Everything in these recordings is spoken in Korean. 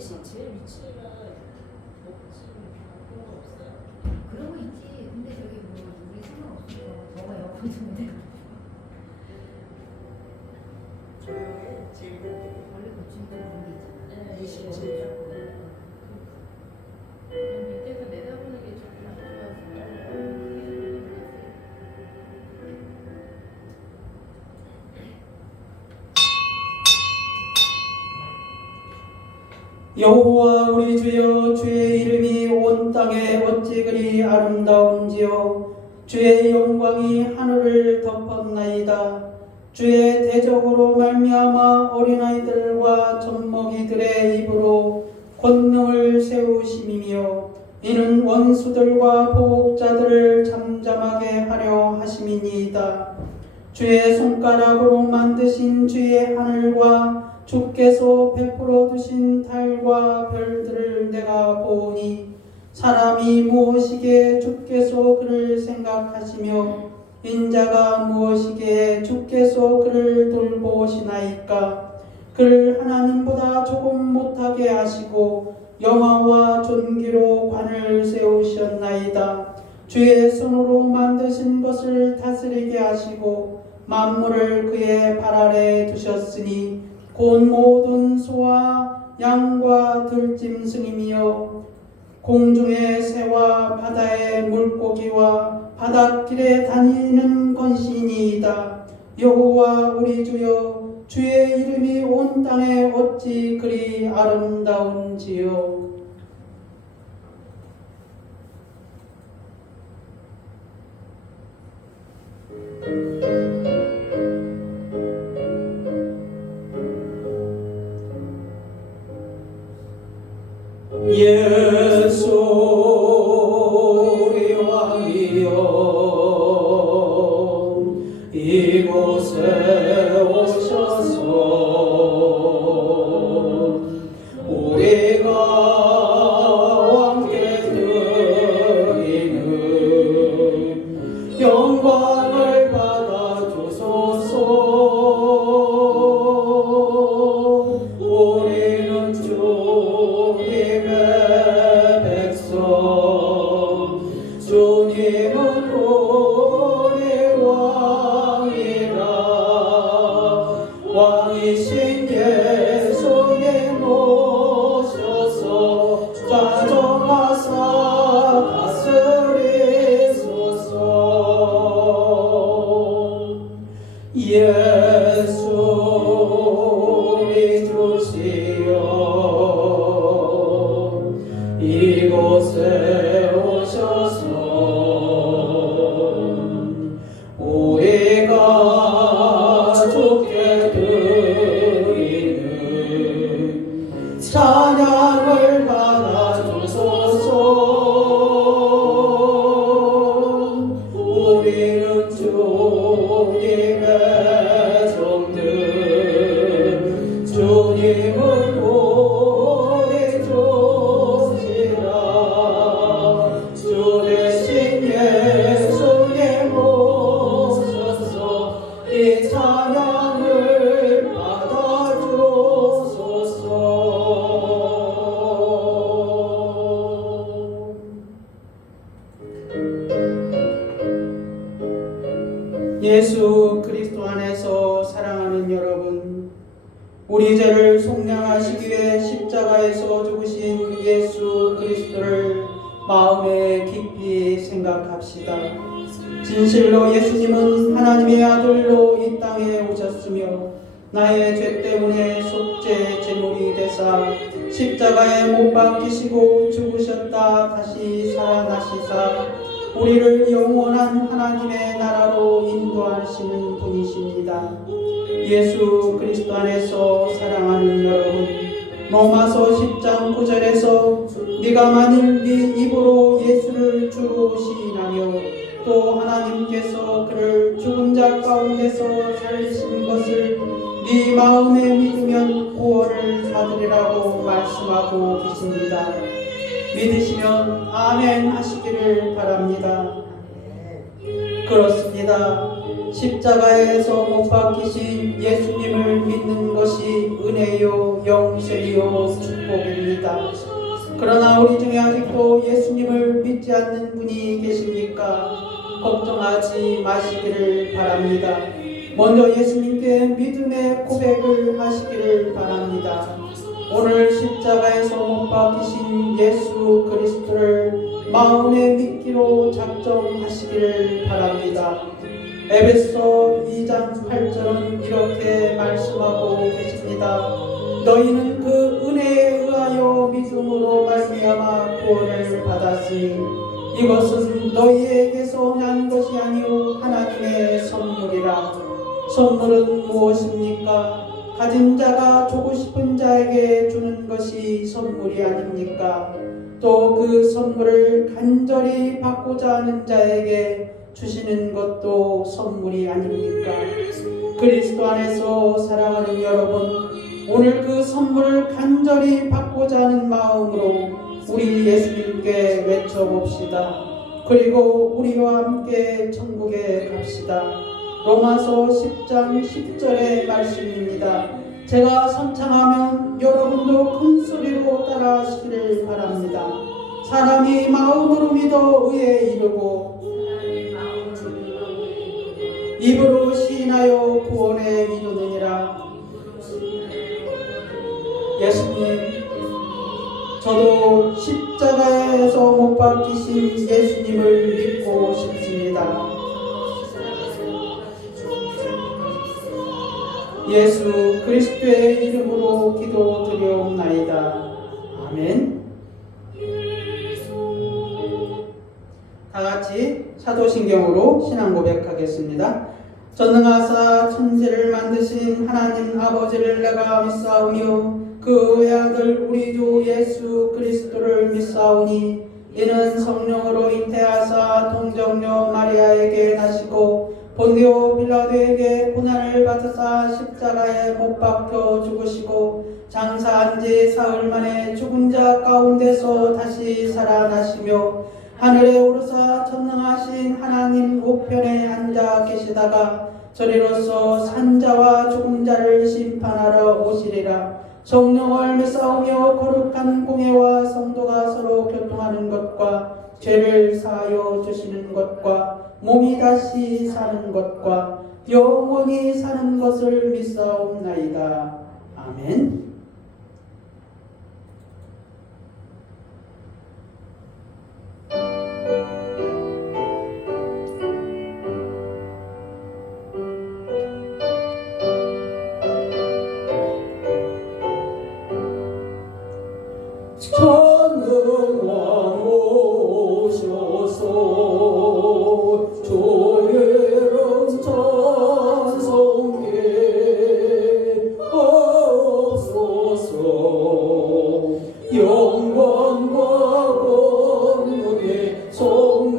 제 위치가 없지 그런 거 없어요? 그런 거 있지. 근데 저기 뭐 우리 상관없어. 너가 여권 좀 내. 조용해 제일 때 원래 고충이 좀 그런 게 있잖아. 네, 27. 밑에서 내다보는 게 조금 안 좋아서 여호와 우리 주여, 주의 이름이 온 땅에 어찌 그리 아름다운지요. 주의 영광이 하늘을 덮었나이다. 주의 대적으로 말미암아 어린아이들과 젖먹이들의 입으로 권능을 세우심이며, 이는 원수들과 보복자들을 잠잠하게 하려 하심이니이다. 주의 손가락으로 만드신 주의 하늘과 주께서 베풀어 두신 달과 별들을 내가 보오니, 사람이 무엇이기에 주께서 그를 생각하시며 인자가 무엇이기에 주께서 그를 돌보시나이까. 그를 하나님보다 조금 못하게 하시고 영화와 존귀로 관을 세우셨나이다. 주의 손으로 만드신 것을 다스리게 하시고 만물을 그의 발 아래 두셨으니 곧 모든 소와 양과 들짐승이며 공중의 새와 바다의 물고기와 바닷길에 다니는 권신이이다. 여호와 우리 주여, 주의 이름이 온 땅에 어찌 그리 아름다운지요. 예수 우리 왕이여, 이곳에 오셔서 우리가 함께 드리는 영광을 받아 주소서. 우리는 주님의 백성, 주님은 우리 왕이라. 왕이신 예수님 오셔서 좌정하사 다스리소서. 예수 우리 주시여, 이곳에 오셔서 우리가 주께 드리는 찬양을 받아 주소서. 우리는 주님의 종들, 주님은 우리 주시라. 주 대신 예수님 오셔서 이 찬양을 받아 주소서. 예수 그리스도 안에서 사랑하는 여러분, 우리 죄를 속량하시기 위해 십자가에서 죽으신 예수 그리스도를 마음에 깊이 생각합시다. 진실로 예수님은 하나님의 아들로 이 땅에 오셨으며 나의 죄 때문에 속죄 제물이 되사 십자가에 못 박히시고 죽으셨다 다시 살아나시사 우리를 영원한 하나님의 나라로 인도하시는 분이십니다. 예수 그리스도 안에서 사랑하는 여러분, 로마서 10장 9절에서 네가 만일 네 입으로 예수를 주로 시인하며 또 하나님께서 그를 죽은 자 가운데서 살리신 것을 네 마음에 믿으면 구원을 받으리라고 말씀하고 계십니다. 믿으시면 아멘 하시기를 바랍니다. 그렇습니다. 십자가에서 못 박히신 예수님을 믿는 것이 은혜요 영생이요 축복입니다. 그러나 우리 중에 아직도 예수님을 믿지 않는 분이 계십니까? 걱정하지 마시기를 바랍니다. 먼저 예수님께 믿음의 고백을 하시기를 바랍니다. 오늘 십자가에서 못 박히신 예수 그리스도를 마음에 믿기로 작정하시기를 바랍니다. 에베소 2장 8절은 이렇게 말씀하고 계십니다. 너희는 그 은혜에 의하여 믿음으로 말미암아 구원을 받았으니 이것은 너희에게서 난 것이 아니요 하나님의 선물이라. 선물은 무엇입니까? 가진 자가 주고 싶은 자에게 주는 것이 선물이 아닙니까? 또 그 선물을 간절히 받고자 하는 자에게 주시는 것도 선물이 아닙니까? 그리스도 안에서 사랑하는 여러분, 오늘 그 선물을 간절히 받고자 하는 마음으로 우리 예수님께 외쳐봅시다. 그리고 우리와 함께 천국에 갑시다. 로마서 10장 10절의 말씀입니다. 제가 선창하면 여러분도 큰 소리로 따라하시기를 바랍니다. 사람이 마음으로 믿어 의에 이르고 입으로 시인하여 구원에 이르느니라. 예수님, 저도 십자가에서 못 박히신 예수님을 믿고 싶습니다. 예수 그리스도의 이름으로 기도드리옵나이다. 아멘. 다같이 사도신경으로 신앙 고백하겠습니다. 전능하사 천지를 만드신 하나님 아버지를 내가 믿사오며 그 외아들 우리 주 예수 그리스도를 믿사오니 이는 성령으로 잉태하사 동정녀 마리아에게 나시고 본디오 빌라도에게 고난을 받으사 십자가에 못 박혀 죽으시고 장사한 지 사흘 만에 죽은 자 가운데서 다시 살아나시며 하늘에 오르사 전능하신 하나님 우편에 앉아 계시다가 저리로서 산자와 죽은 자를 심판하러 오시리라. 성령을 믿사오며 거룩한 공회와 성도가 서로 교통하는 것과 죄를 사하여 주시는 것과 몸이 다시 사는 것과 영원히 사는 것을 믿사옵나이다. 아멘. 전능왕 오셔서 조혜랑 찬송에 없소서. 영광과 권능의 성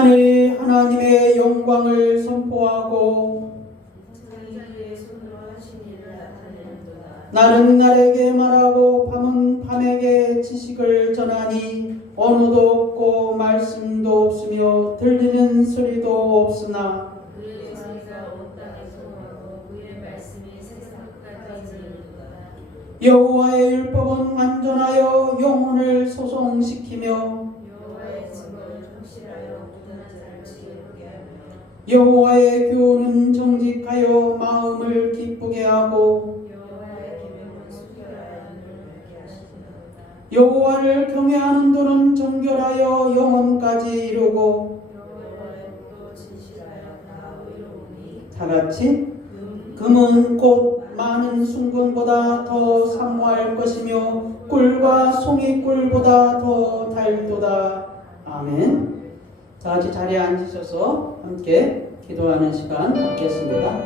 하늘이 하나님의 영광을 선포하고 자기의 손으로 하신 일을 나타내는도다. 날은 날에게 말하고 밤은 밤에게 지식을 전하니 언어도 없고 말씀도 없으며 들리는 소리도 없으나 그의 소리가 온 땅에 통하고 그의 말씀이 세상 끝까지 이르는도다. 여호와의 율법은 완전하여 영혼을 소송시키며 여호와의 증거는 확실하여 모든 자를 지혜롭게 하며 여호와의 교훈은 정직하여 마음을 기쁘게 하고 여호와의 계명은 순결하여 눈을 밝게 하시니라. 여호와를 경외하는 도는 정결하여 영혼까지 이루고 여호와의 도 진실하여 다 의로우니 다 같이 금은 곧 많은 순금보다 더 사모할 것이며 꿀과 송이꿀보다 더 달도다. 아멘. 자, 같이 자리에 앉으셔서 함께 기도하는 시간 갖겠습니다.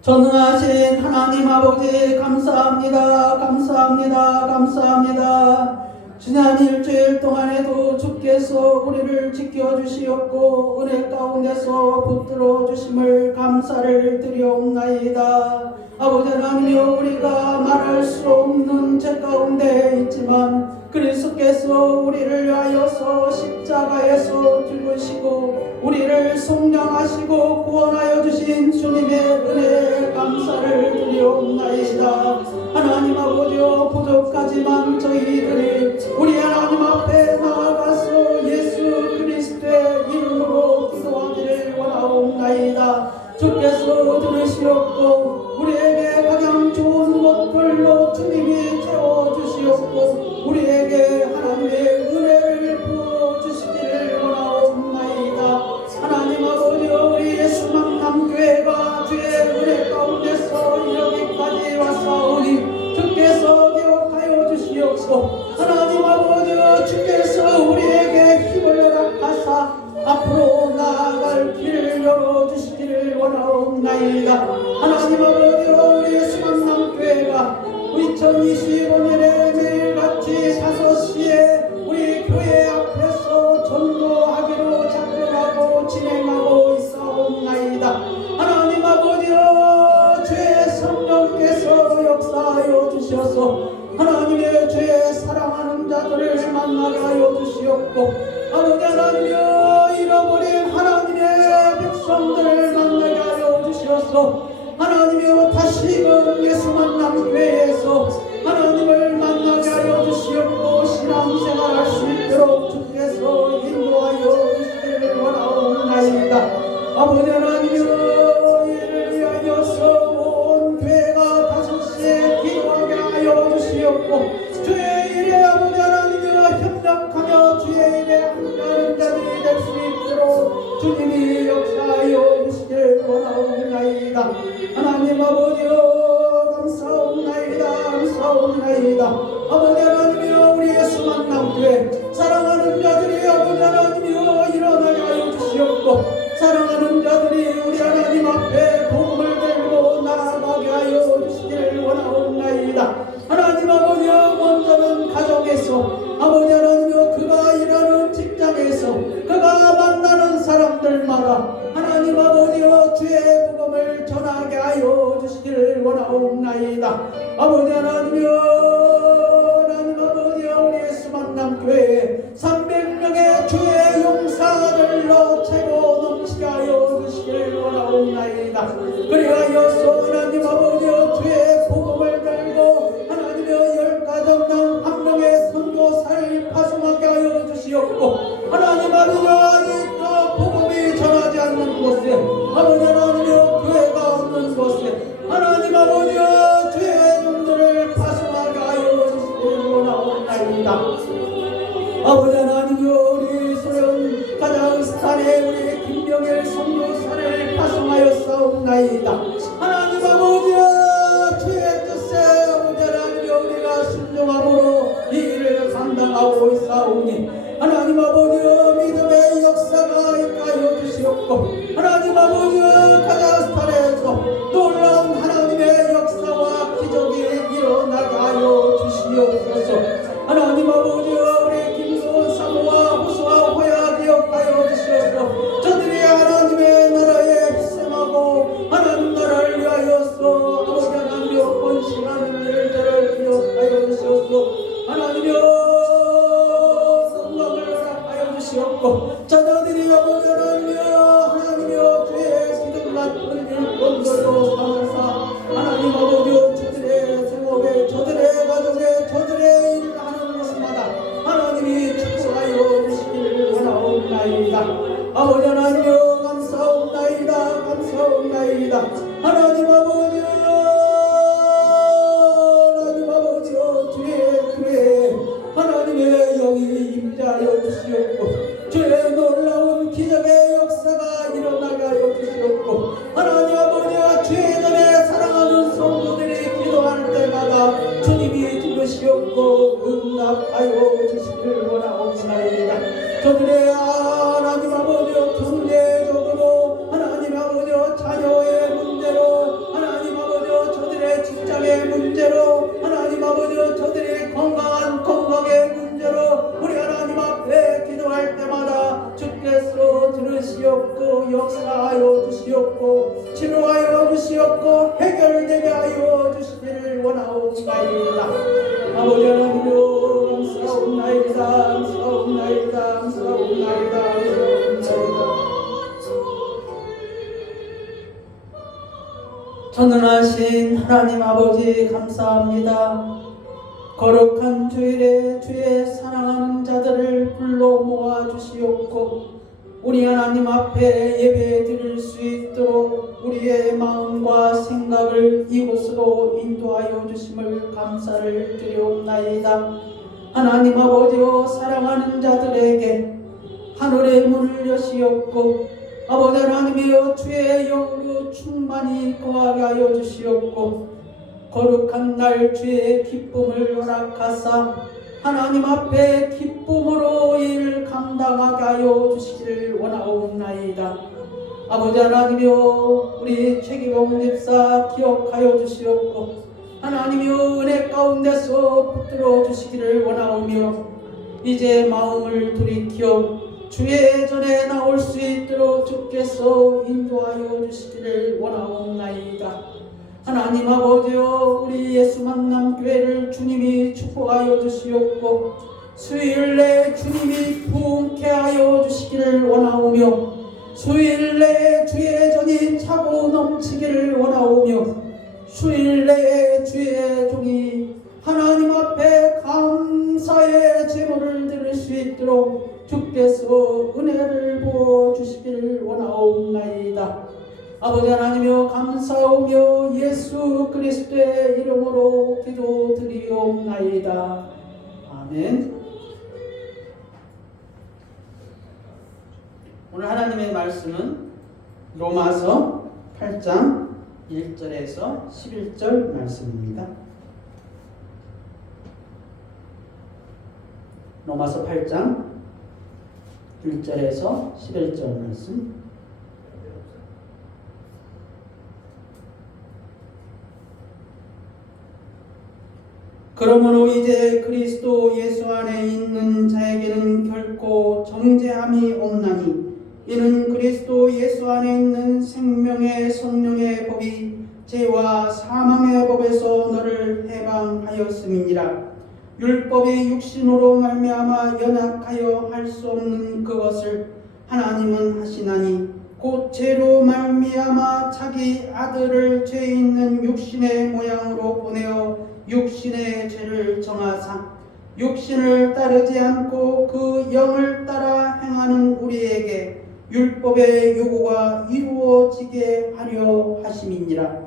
전능하신 하나님 아버지 감사합니다. 감사합니다. 감사합니다. 지난 일주일 동안에도 주께서 우리를 지켜주시었고 은혜 가운데서 붙들어 주심을 감사를 드리옵나이다. 아버지 하나님이여, 우리가 말할 수 없는 죄 가운데 있지만 그리스도께서 우리를 위하여서 십자가에서 죽으시고 우리를 속량하시고 구원하여 주신 주님의 은혜에 감사를 드리옵나이다. 하나님 아버지여, 부족하지만 저희들이 우리 하나님 앞에 나아가서 예수 그리스도의 이름으로 기도하기를 원하옵나이다. 주께서 들으시옵고 우리에게 가장 좋은 것들로 주님이 채워주시옵고 우리에게 하나님의 은혜를 부어주시기를 원하옵나이다. 하나님 아버지여, 우리 예수 만남교회가 주의 은혜 가운데서 여기까지 왔사오니 주께서 기억하여 주시옵고 하나님 아버지여, 주께서 우리에게 힘을 허락하사 앞으로 나아갈 길을 열어주시기를 원하옵나이다. 하나님 아버지여, 우리 수만남교회가 2025년에 매일같이 5시에 우리 교회 앞에서 전도하기로 작정하고 진행하고 있사옵나이다. 하나님 아버지여, 주의 성령께서 역사하여 주셔서 하나님의 주의 사랑하는 자들을 만나게 하여 주시옵고 아버지 하나님이여, 잃어버린 하나님의 백성들을 만나게 하여 주시옵소. 하나님이여, 다시금 예수 만남교회에서 하나님을 만나게 하여 주시옵고 신앙생활할 수 있도록 주께서 인도하여 주시기를 원하옵나이다. 아버지 하나님이여, 이를 위하여서 온 교회가 5시에 기도하게 하여 주시옵고 주의 일에 아버지 하나님이여 협력하며 주의 일에 함께하는 자들이 될 수 있도록 주님이 역사하여 주시길 원하옵나이다. 하나님 아버지여, 감사옵나이다. 감사옵나이다. 아버지 하나님이여, 우리 예수 만남교회 사랑하는 자들이 아버지 하나님이여 일어나게 하여 주시옵고 사랑하는 자들이 우리 하나님 앞에 복음을 들고 나아가게 하여 주시기를 원하옵나이다. 하나님 아버지여, 먼저는 가정에서 아버지 하나님이여, 그가 일하는 직장에서 그가 만나는 사람들마다 하나님 아버지여, 주의 복음을 전하게 하여 주시기를 원하옵나이다. 아버지 하나님이여, 하나님 아버지여, 우리 예수 만남교회에 300명의 주의 용사들로 채고 넘치게 하여 주시기를 원하옵나이다. 그리하여서 하나님 아버지여, 주의 복음을 들고 하나님의 10가정당 한 명의 선교사를 파송하게 하여 주시옵고 하나님 아버지여, 이 복음이 전하지 않는 곳에 아버지 하나님이여, 교회가 없는 곳에 하나님 아버지여, 주의 종들을 파송하게 하여 주시기를 원하옵나이다. 아버지 하나님이여, 우리 소련 카자흐스탄에 우리 김병일 선교사를 파송하였사옵나이다. 하나님 아버지여, 주의 뜻에 아버지 하나님이여, 우리가 순종함으로 이 일을 감당하고 있사오니 하나님 아버지여, 믿음의 역사가 있하여 주시옵고 하나님 아버지여, 카자흐스탄에서 놀라운 하나님의 역사와 기적이 일어나게 하여 주시옵소서. 하나님이여 영광을 허락하여 주시옵고 자녀들이 아버지 하나님이여 주의 기둥만 흘릴 원결로 삼으사 하나님 아버지여 저들의 생업에 저들의 가정에 저들의 일을 하는 곳마다 하나님이 축복하여 주시기를 원하옵나이다. 아버지 하나님이여 감사옵나이다. 감사옵나이다. 하나님 아버지여 주의 하나님의 영이 임재하여 주시옵고 주의 놀라운 기적의 역사가 일어나게 하여 주시옵고 하나님 아버지와 주의 전에 사랑하는 성도들이 기도할 때마다 주님이 들으시옵고 응답하여 주시길 원하옵나이다. 저들의 하나님 아버지와 경제적으로 하나님 아버지와 자녀의 문제로 하나님 아버지와 저들의 직장의 문제로 하나님 아버지와 저들의 건강의 문제로 우리 하나님 앞에 기도할 때마다 주께서 들으시옵고 역사하여 주시옵고 치료하여 주시옵고 해결되게 하여 주시기를 원하옵나이다. 아버지 하나님이여 감사옵나이다. 감사옵나이다. 감사옵나이다. 전능하신 하나님 아버지 감사합니다. 거룩한 주일에 주의 사랑하는 자들을 불러 모아 주시옵고 우리 하나님 앞에 예배 드릴 수 있도록 우리의 마음과 생각을 이곳으로 인도하여 주심을 감사를 드리옵나이다. 하나님 아버지여 사랑하는 자들에게 하늘의 문을 여시옵고 아버지 하나님이여 주의 영으로 충만히 거하게 하여 주시옵고 거룩한 날 주의 기쁨을 허락하사 하나님 앞에 기쁨으로 일을 감당하게 하여 주시기를 원하옵나이다. 아버지 하나님이여 우리 최기봉 집사 기억하여 주시옵고 하나님이여 은혜 가운데서 붙들어 주시기를 원하오며 이제 마음을 돌이켜 주의 전에 나올 수 있도록 주께서 인도하여 주시기를 원하옵나이다. 하나님 아버지여 우리 예수 만남 교회를 주님이 축복하여 주시옵고 수요일 내 주님이 부흥케 하여 주시기를 원하오며 수요일 내 주의 전이 차고 넘치기를 원하오며 수요일 내 주의 종이 하나님 앞에 감사의 제물을 드릴 수 있도록 주께서 은혜를 부어 주시기를 원하옵나이다. 아버지 하나님여 감사하며 예수 그리스도의 이름으로 기도드리옵나이다. 아멘. 오늘 하나님의 말씀은 로마서 8장 1절에서 11절 말씀입니다. 로마서 8장 1절에서 11절 말씀. 그러므로 이제 그리스도 예수 안에 있는 자에게는 결코 정죄함이 없나니 이는 그리스도 예수 안에 있는 생명의 성령의 법이 죄와 사망의 법에서 너를 해방하였음이니라. 율법이 육신으로 말미암아 연약하여 할 수 없는 그것을 하나님은 하시나니 곧 죄로 말미암아 자기 아들을 죄 있는 육신의 모양으로 보내어 육신의 죄를 정하사 육신을 따르지 않고 그 영을 따라 행하는 우리에게 율법의 요구가 이루어지게 하려 하심이니라.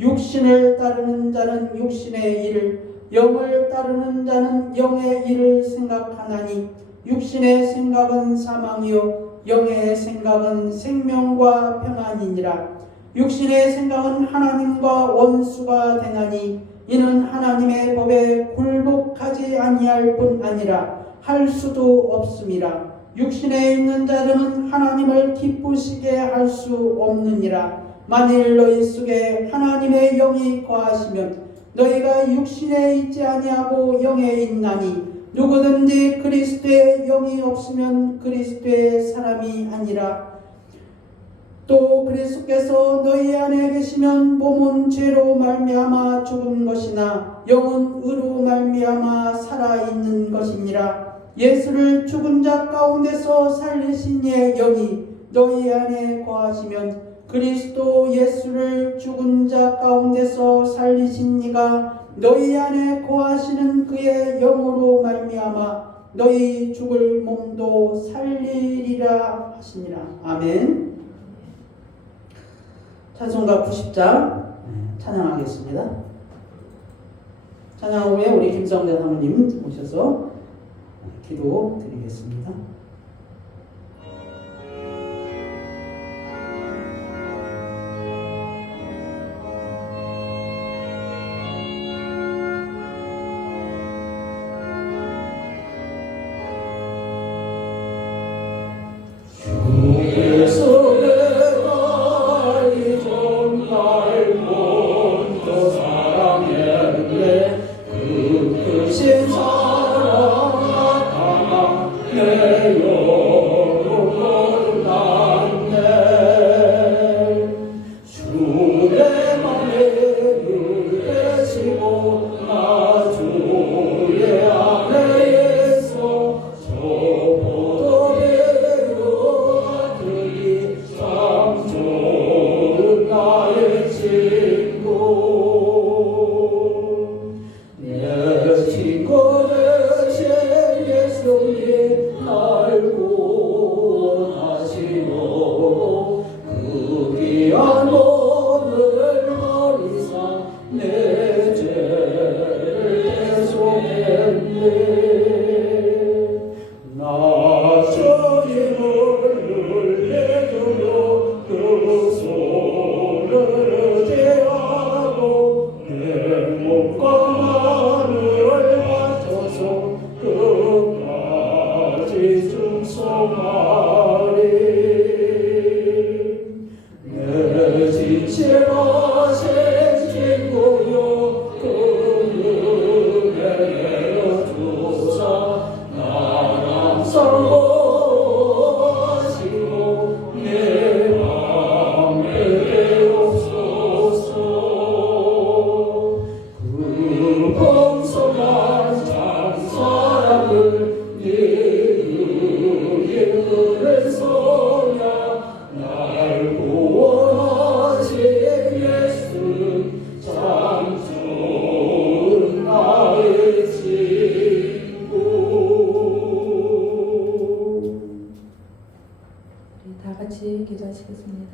육신을 따르는 자는 육신의 일을 영을 따르는 자는 영의 일을 생각하나니 육신의 생각은 사망이요 영의 생각은 생명과 평안이니라. 육신의 생각은 하나님과 원수가 되나니 이는 하나님의 법에 굴복하지 아니할 뿐 아니라 할 수도 없음이라. 육신에 있는 자들은 하나님을 기쁘시게 할 수 없느니라. 만일 너희 속에 하나님의 영이 거하시면 너희가 육신에 있지 아니하고 영에 있나니 누구든지 그리스도의 영이 없으면 그리스도의 사람이 아니라. 또 그리스도께서 너희 안에 계시면 몸은 죄로 말미암아 죽은 것이나 영은 의로 말미암아 살아있는 것이니라. 예수를 죽은 자 가운데서 살리신 이의 영이 너희 안에 거하시면 그리스도 예수를 죽은 자 가운데서 살리신 이가 너희 안에 거하시는 그의 영으로 말미암아 너희 죽을 몸도 살리리라 하시니라. 아멘. 찬송가 90장 찬양하겠습니다. 찬양 후에 우리 김성대 사모님 오셔서 기도 드리겠습니다. 주께서 내가 이전 날 먼저 사랑했네. 그 크신 사랑 나타나 내 영혼을 낳네. 주의 맘에 늘 계시고 나 주의 안에 있어 저보다 배로 같으니 참 좋은 나의 친구. 내 친구 되신 예수님 날 구원하시고 그 귀한 몸을 버리사 내 죄를 대속했네. 나 주님을 늘 믿으며 그 손을 의지하고 내 몸과 마음을 바쳐서 끝까지 충성하리. 내 지체하신 친구여 그 은혜 내어주사 날 항상 보호하시고 내 맘에 되옵소서. 그 범성한 장사랑을 네 은혜를 써야 날 구원하신 예수는 참 좋은 나의 친구. 우리 다 같이 기도하시겠습니다.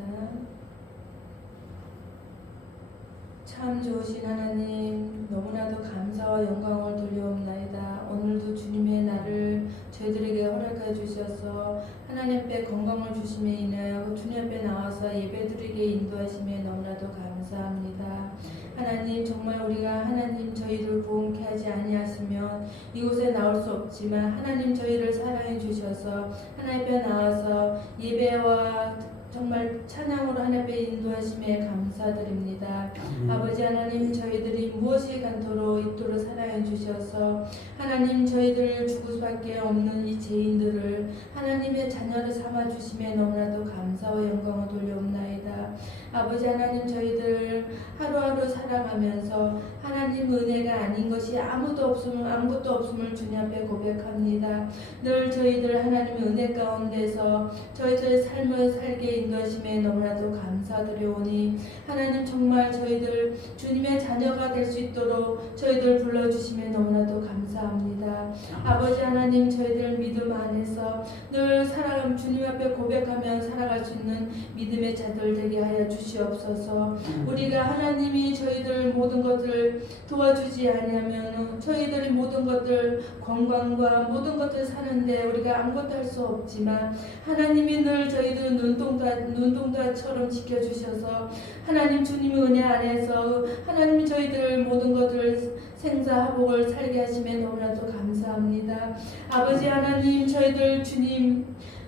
참 좋으신 하나님, 너무나도 감사와 영광을 돌려옵나이다. 오늘도 주님의 날을 저희들에게 허락해 주셔서 하나님 앞에 건강을 주심에 인하여 주님 앞에 나와서 예배드리게 인도하심에 너무나도 감사합니다. 하나님, 정말 우리가 하나님 저희를 부흥케 하지 아니하시면 이곳에 나올 수 없지만 하나님 저희를 사랑해 주셔서 하나님 앞에 나와서 예배와 정말 찬양으로 하나님 앞에 인도하심에 감사드립니다. 아버지 하나님, 저희들이 무엇이 간토록 이토록 사랑해 주셔서 하나님 저희들 죽을 수밖에 없는 이 죄인들을 하나님의 자녀를 삼아 주심에 너무나도 감사와 영광을 돌려옵나이다. 아버지 하나님, 저희들 하루하루 살아가면서 하나님 은혜가 아닌 것이 아무것도 없음을 주님 앞에 고백합니다. 늘 저희들 하나님의 은혜 가운데서 저희들의 삶을 살게 인도하심에 너무나도 감사드려오니 하나님, 정말 저희들 주님의 자녀가 될 수 있도록 저희들 불러주심에 너무나도 감사합니다. 아버지 하나님, 저희들 믿음 안에서 늘 살아가면 주님 앞에 고백하며 살아갈 수 있는 믿음의 자들 되게 하여 주시옵소서. 우리가 하나님이 저희들 모든 것을 도와주지 아니하면 저희들이 모든 것들 건강과 모든 것을 사는데 우리가 아무것도 할 수 없지만 하나님이 늘 저희들 눈동자처럼 지켜주셔서 하나님 주님의 은혜 안에서 하나님이 저희들 모든 것을 생사화복을 살게 하심에 너무나도 감사합니다. 아버지 하나님, 저희들 주님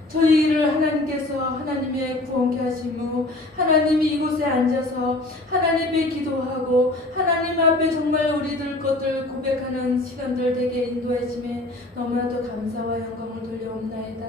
저희를 하나님께서 하나님의 구원케 하시무 하나님이 이곳에 앉아서 하나님의 기도하고 하나님 앞에 정말 우리들 것들 고백하는 시간들 되게 인도하심에 너무나도 감사와 영광을 돌려옵나이다.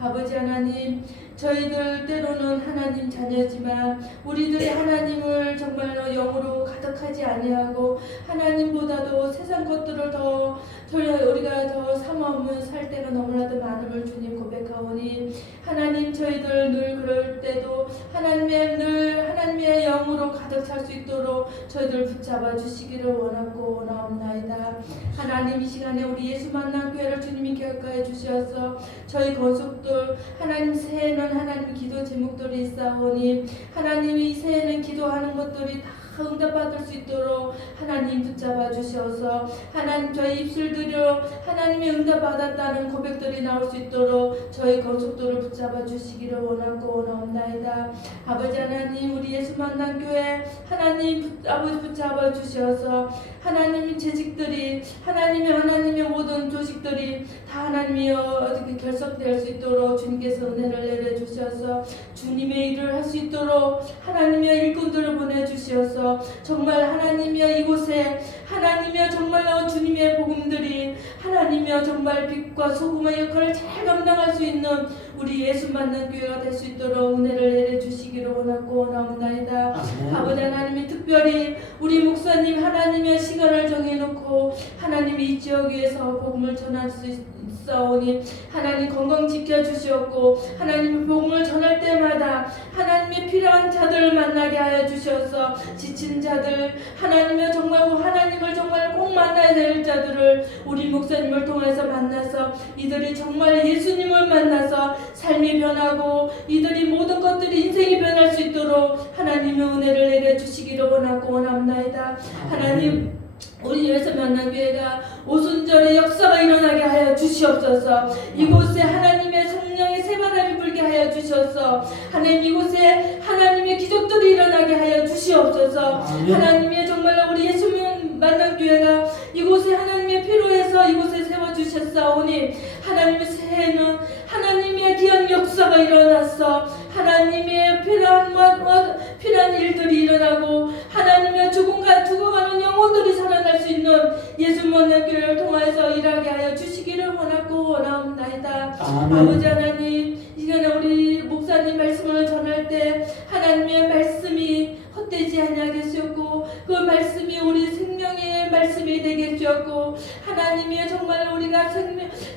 아버지 하나님, 저희들 때로는 하나님 자녀지만 우리들이 하나님을 정말로 영으로 가득하지 아니하고 하나님보다도 세상 것들을 더 우리가 더 삼아오며 살 때가 너무나도 많음을 주님 고백하오니 하나님, 저희들 늘 그럴 때도 하나님의 영으로 가득 찰 수 있도록 저희들 붙잡아 주시기를 원하고 원하옵나이다. 하나님, 이 시간에 우리 예수 만난 교회를 주님이 기억하여 주셔서 저희 건속들 하나님 새해는 하나님 기도 제목들이 있사오니 하나님 이 새해는 기도하는 것들이 다 응답받을 수 있도록 하나님 붙잡아 주셔서 하나님 저희 입술들로 하나님의 응답받았다는 고백들이 나올 수 있도록 저희 건속들을 붙잡아 주시기를 원하고 원하옵나이다. 아버지 하나님, 우리 예수 만난 교회 하나님 아버지 붙잡아 주셔서 하나님의 재직들이 하나님의 모든 조직들이 다 하나님이여 어떻게 결석될 수 있도록 주님께서 은혜를 내려 주셔서 주님의 일을 할 수 있도록 하나님의 일꾼들을 보내 주셔서 정말 하나님이여 이곳에 하나님이여 정말로 주님의 복음들이 하나님이여 정말 빛과 소금의 역할을 잘 감당할 수 있는 우리 예수 만난 교회가 될 수 있도록 은혜를 내려 주시기를 원하고 원하옵나이다. 아버지 하나님이 특별히 우리 목사님 하나님의 시간을 정해놓고 하나님이 이 지역에서 복음을 전할 수 있사오니 하나님 건강 지켜주시옵고 하나님의 복음을 전할 때마다 하나님의 필요한 자들을 만나게 하여 주셔서 지친 자들 하나님의 하나님을 정말 꼭 만나야 될 자들을 우리 목사님을 통해서 만나서 이들이 정말 예수님을 만나서 삶이 변하고 이들이 모든 것들이 인생이 변할 수 있도록 하나님의 은혜를 내려 주시기를 원하고 원합나이다. 하나님, 우리 예수 만난 교회가 오순절의 역사가 일어나게 하여 주시옵소서. 이곳에 하나님의 성령의 새바람이 불게 하여 주셔서 하나님 이곳에 하나님의 기적들이 일어나게 하여 주시옵소서. 하나님의 정말로 우리 예수 만난 교회가 이곳에 하나님의 피로에서 이곳에 세워주셨사오니 하나님의 새해는 하나님의 귀한 역사가 일어나서 하나님의 필요한 일들이 일어나고 하나님의 죽어가는 영혼들이 살아날 수 있는 예수 만난 교회를 통해서 일하게 하여 주시기를 원하고 원하옵나이다. 아버지 하나님, 이 시간에 우리 목사님 말씀을 전할 때 하나님의 말씀이 헛되지 아니하게 하셨고 그 말씀이 우리 생명의 말씀이 되게 하셨고 하나님이 정말 우리가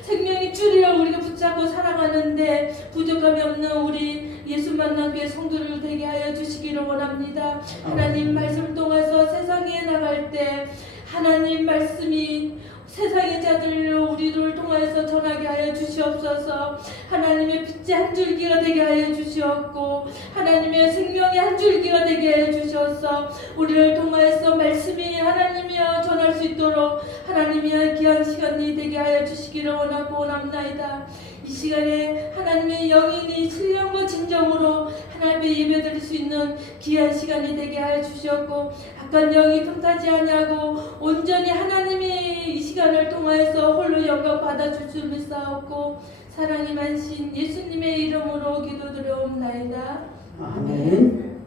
생명의 줄이를 우리가 붙잡고 살아가는데 부족함이 없는 우리 예수 만난 교회 성도를 되게 하여 주시기를 원합니다. 하나님 말씀을 통해서 세상에 나갈 때 하나님 말씀이 세상의 자들로 우리를 통해서 전하게 하여 주시옵소서. 하나님의 빛의 한 줄기가 되게 하여 주시옵고 하나님의 생명의 한 줄기가 되게 하여 주셔서 우리를 통해서 말씀이 하나님이여 전할 수 있도록 하나님이여 귀한 시간이 되게 하여 주시기를 원하고 원합나이다. 이 시간에 하나님의 영인이 신령과 진정으로 하나님의 예배드릴 수 있는 귀한 시간이 되게 하여 주셨고 약간 영이 틈타지 아니하고 온전히 하나님이 이 시간을 통하여서 홀로 영광 받아줄 줄 믿사옵고 사랑이 많으신 예수님의 이름으로 기도드려옵나이다. 아멘.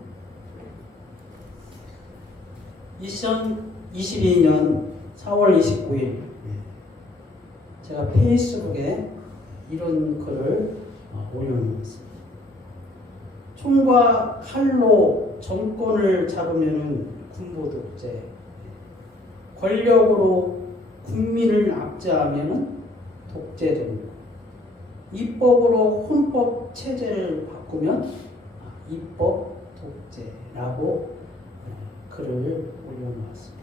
2022년 4월 29일 제가 페이스북에 이런 글을 올려놓았습니다. 총과 칼로 정권을 잡으면 군부 독재, 권력으로 국민을 압제하면 독재 정부, 입법으로 헌법 체제를 바꾸면 입법 독재라고 글을 올려놓았습니다.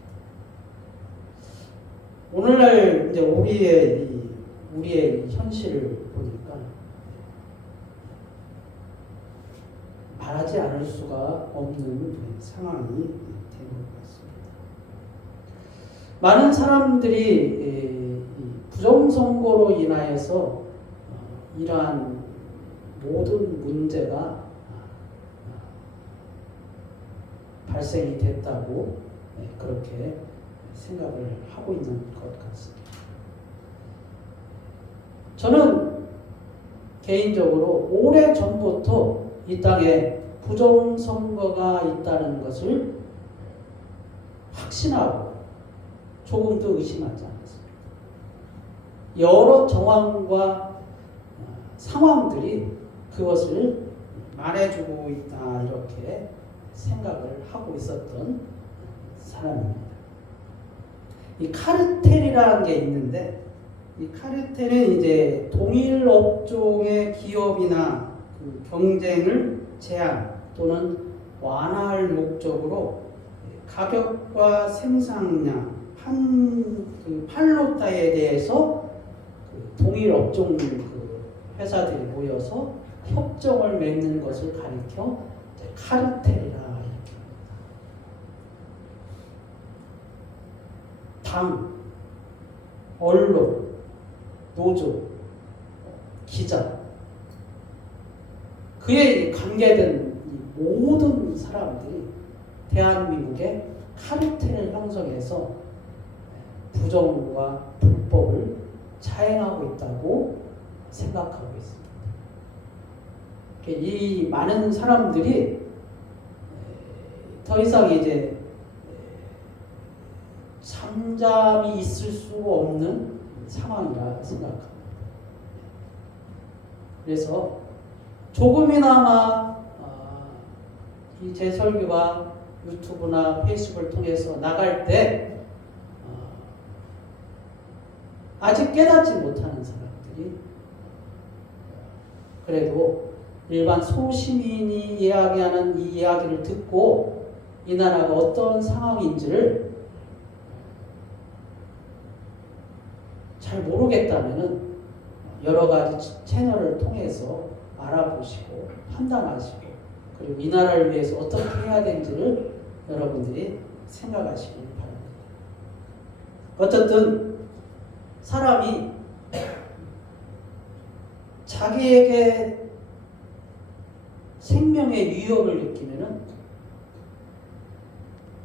오늘날 이제 우리의 현실을 보니까 말하지 않을 수가 없는 상황이 된 것 같습니다. 많은 사람들이 부정선거로 인하여서 이러한 모든 문제가 발생이 됐다고 그렇게 생각을 하고 있는 것 같습니다. 저는 개인적으로 오래 전부터 이 땅에 부정선거가 있다는 것을 확신하고 조금도 의심하지 않았습니다. 여러 정황과 상황들이 그것을 말해주고 있다 이렇게 생각을 하고 있었던 사람입니다. 이 카르텔이라는 게 있는데 이 카르텔은 이제 동일 업종의 기업이나 그 경쟁을 제한 또는 완화할 목적으로 가격과 생산량, 그 판로타에 대해서 그 동일 업종 그 회사들이 모여서 협정을 맺는 것을 가리켜 카르텔이라 이렇게 합니다. 당, 언론, 노조, 기자, 그에 관계된 모든 사람들이 대한민국의 카르텔을 형성해서 부정과 불법을 자행하고 있다고 생각하고 있습니다. 이 많은 사람들이 더 이상 이제 잠잠히 있을 수가 없는 상황이라 생각합니다. 그래서 조금이나마 이 제 설교가 유튜브나 페이스북을 통해서 나갈 때 아직 깨닫지 못하는 사람들이 그래도 일반 소시민이 이야기하는 이 이야기를 듣고 이 나라가 어떤 상황인지를 잘 모르겠다면은 여러 가지 채널을 통해서 알아보시고 판단하시고 그리고 이 나라를 위해서 어떻게 해야 되는지를 여러분들이 생각하시길 바랍니다. 어쨌든 사람이 자기에게 생명의 위협을 느끼면은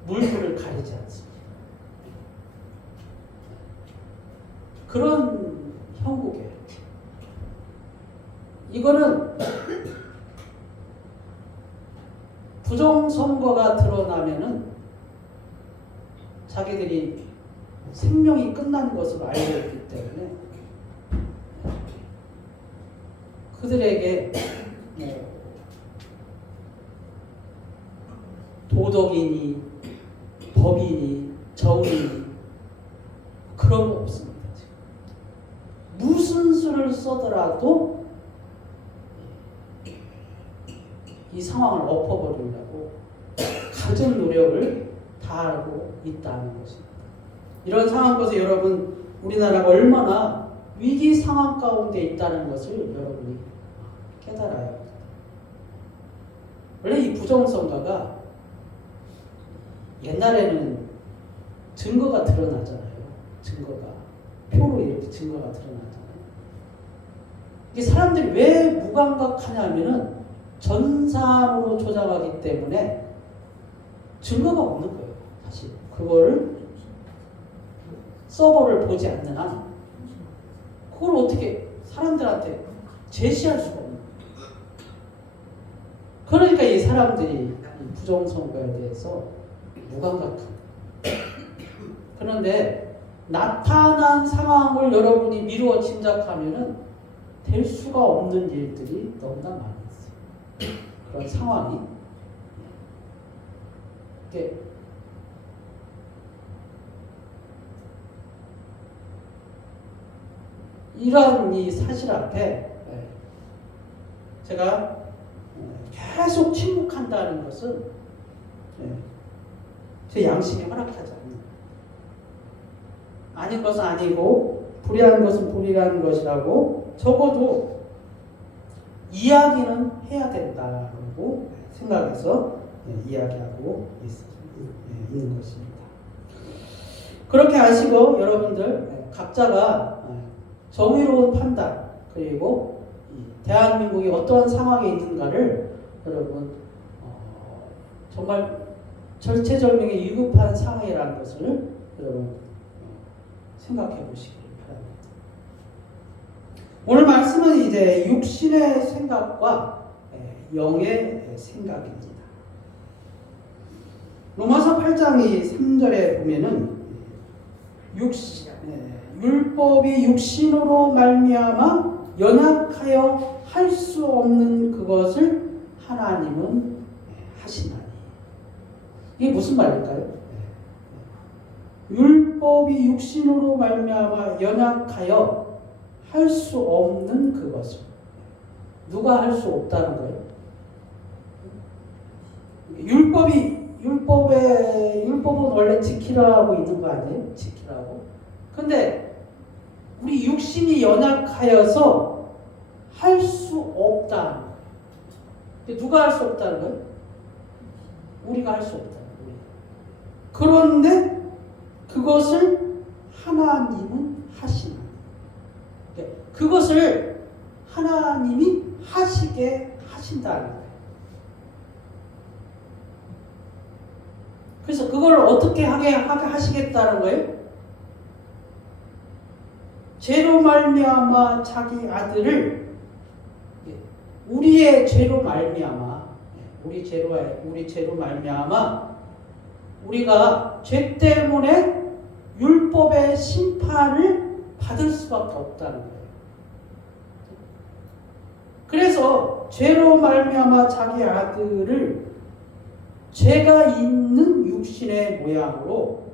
물불을 가리지 않습니다. 그런 형국이에요. 이거는 부정선거가 드러나면은 자기들이 생명이 끝난 것으로 알고 있기 때문에 그들에게 도덕이니 법이니 정의니 그런 거 없습니다. 무슨 수를 써더라도 이 상황을 엎어버리려고 갖은 노력을 다하고 있다는 것입니다. 이런 상황 속에서 여러분 우리나라가 얼마나 위기 상황 가운데 있다는 것을 여러분이 깨달아야 합니다. 원래 이 부정선거가 옛날에는 증거가 드러나잖아요. 증거가 표로 이렇게 증거가 드러나잖아요. 이게 사람들이 왜 무감각하냐면은 전산으로 조작하기 때문에 증거가 없는 거예요. 사실 그거를 서버를 보지 않는 한 그걸 어떻게 사람들한테 제시할 수가 없는 거예요. 그러니까 이 사람들이 부정선거에 대해서 무감각합니다. 그런데 나타난 상황을 여러분이 미루어 짐작하면은 될 수가 없는 일들이 너무나 많이 있어요. 그런 상황이 이러한 이 사실 앞에 제가 계속 침묵한다는 것은 제 양심이 허락하지 않는 아닌 것은 아니고 불의한 것은 불의라는 것이라고 적어도 이야기는 해야 된다고 생각해서 이야기하고 있는 것입니다. 그렇게 하시고 여러분들 각자가 정의로운 판단 그리고 대한민국이 어떤 상황에 있는가를 여러분 정말 절체절명의 위급한 상황이라는 것을 여러분 생각해 보시기 바랍니다. 오늘 말씀은 이제 이제 육신의 생각과 영의 생각입니다. 로마서 8장이 3절에 보면은 율법이 육신으로 말미암아 연약하여 할 수 없는 그것을 하나님은 하시나니. 이게 무슨 말일까요? 율법이 육신으로 말미암아 연약하여 할 수 없는 그것을. 누가 할 수 없다는 거예요? 율법은 원래 지키라고 있는 거 아니에요? 지키라고. 근데 우리 육신이 연약하여서 할 수 없다는 거예요. 누가 할 수 없다는 거예요? 우리가 할 수 없다는 거예요. 그런데 그것을 하나님은 하시는 거예요. 그것을 하나님이 하시게 하신다는 거예요. 그래서 그걸 어떻게 하게 하시겠다는 거예요? 죄로 말미암아 자기 아들을 우리의 죄로 말미암아 우리 죄로 말미암아 우리가 죄 때문에 율법의 심판을 받을 수밖에 없다는 거예요. 그래서 죄로 말미암아 자기 아들을 죄가 있는 육신의 모양으로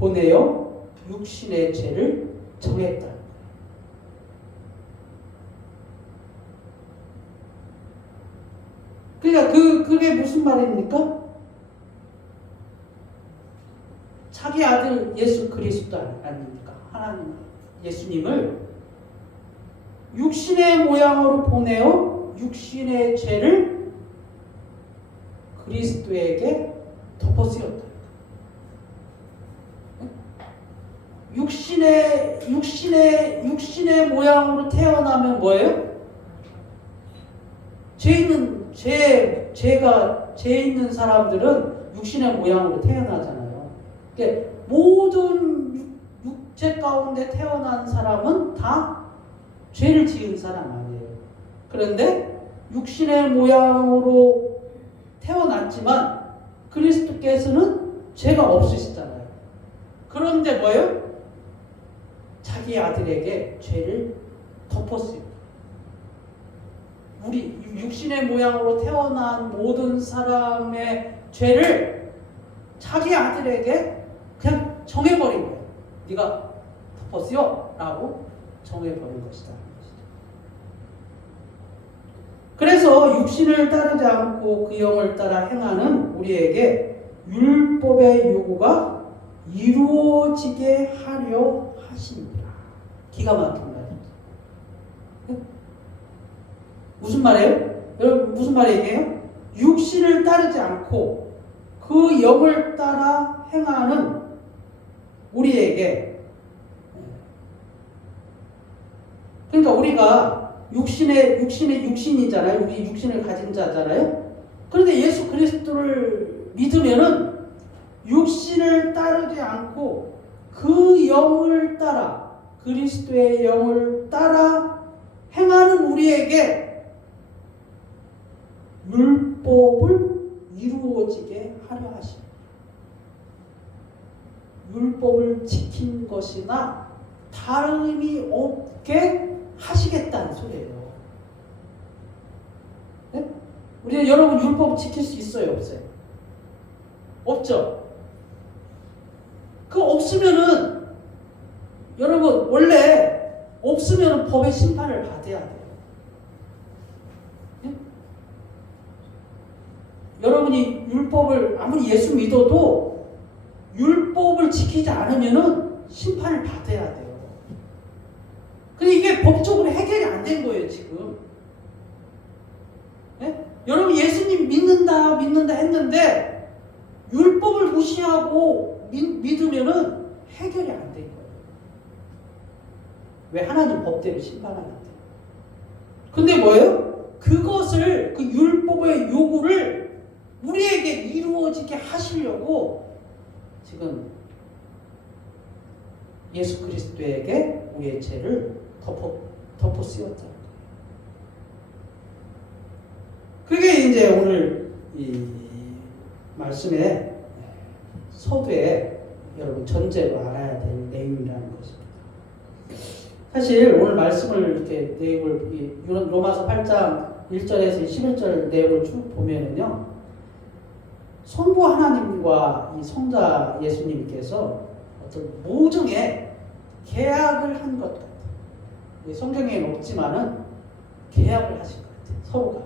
보내어 육신의 죄를 정했다. 그러니까 그게 무슨 말입니까? 자기 아들 예수 그리스도 아닙니까? 하나님 예수님을 육신의 모양으로 보내어 육신의 죄를 그리스도에게 덮어씌웠다. 육신의 모양으로 태어나면 뭐예요? 죄 있는 사람들은 육신의 모양으로 태어나잖아요. 그러니까 모든 육체 가운데 태어난 사람은 다 죄를 지은 사람 아니에요. 그런데 육신의 모양으로 태어났지만 그리스도께서는 죄가 없으시잖아요. 그런데 뭐예요? 자기 아들에게 죄를 덮었어요. 우리 육신의 모양으로 태어난 모든 사람의 죄를 자기 아들에게 그냥 정해버린 거예요. 네가 덮었어요 라고 정해버린 것이다. 그래서 육신을 따르지 않고 그 영을 따라 행하는 우리에게 율법의 요구가 이루어지게 하려 하십니다. 기가 막힌 말이에요. 무슨 말이에요? 여러분 무슨 말이에요? 육신을 따르지 않고 그 영을 따라 행하는 우리에게, 그러니까 우리가 육신이잖아요. 우리 육신을 가진 자잖아요. 그런데 예수 그리스도를 믿으면은 육신을 따르지 않고 그 영을 따라 그리스도의 영을 따라 행하는 우리에게 율법을 이루어지게 하려 하십니다. 율법을 지킨 것이나 다름이 없게 하시겠다는 소리예요. 네? 우리 여러분 율법 지킬 수 있어요, 없어요? 없죠. 그거 없으면은 여러분 원래 없으면은 법의 심판을 받아야 돼요. 네? 여러분이 율법을 아무리 예수 믿어도 율법을 지키지 않으면은 심판을 받아야 돼요. 근데 이게 법적으로 해결이 안 된 거예요, 지금. 네? 여러분 예수님 믿는다 했는데 율법을 무시하고 믿으면은 해결이 안 된 거예요. 왜? 하나님 법대로 심판하는데. 근데 뭐예요? 그것을, 그 율법의 요구를 우리에게 이루어지게 하시려고 지금 예수 그리스도에게 우리의 죄를 덮어 씌웠잖아요. 그게 이제 오늘 이 말씀의 서두에 여러분 전제로 알아야 될 내용이라는 것입니다. 사실 오늘 말씀을 이렇게 내용을 로마서 8장 1절에서 11절 내용을 쭉 보면은요, 성부 하나님과 이 성자 예수님께서 어떤 모종의 계약을 한 것 같아요. 성경에는 없지만은 계약을 하신 것 같아요. 서로가.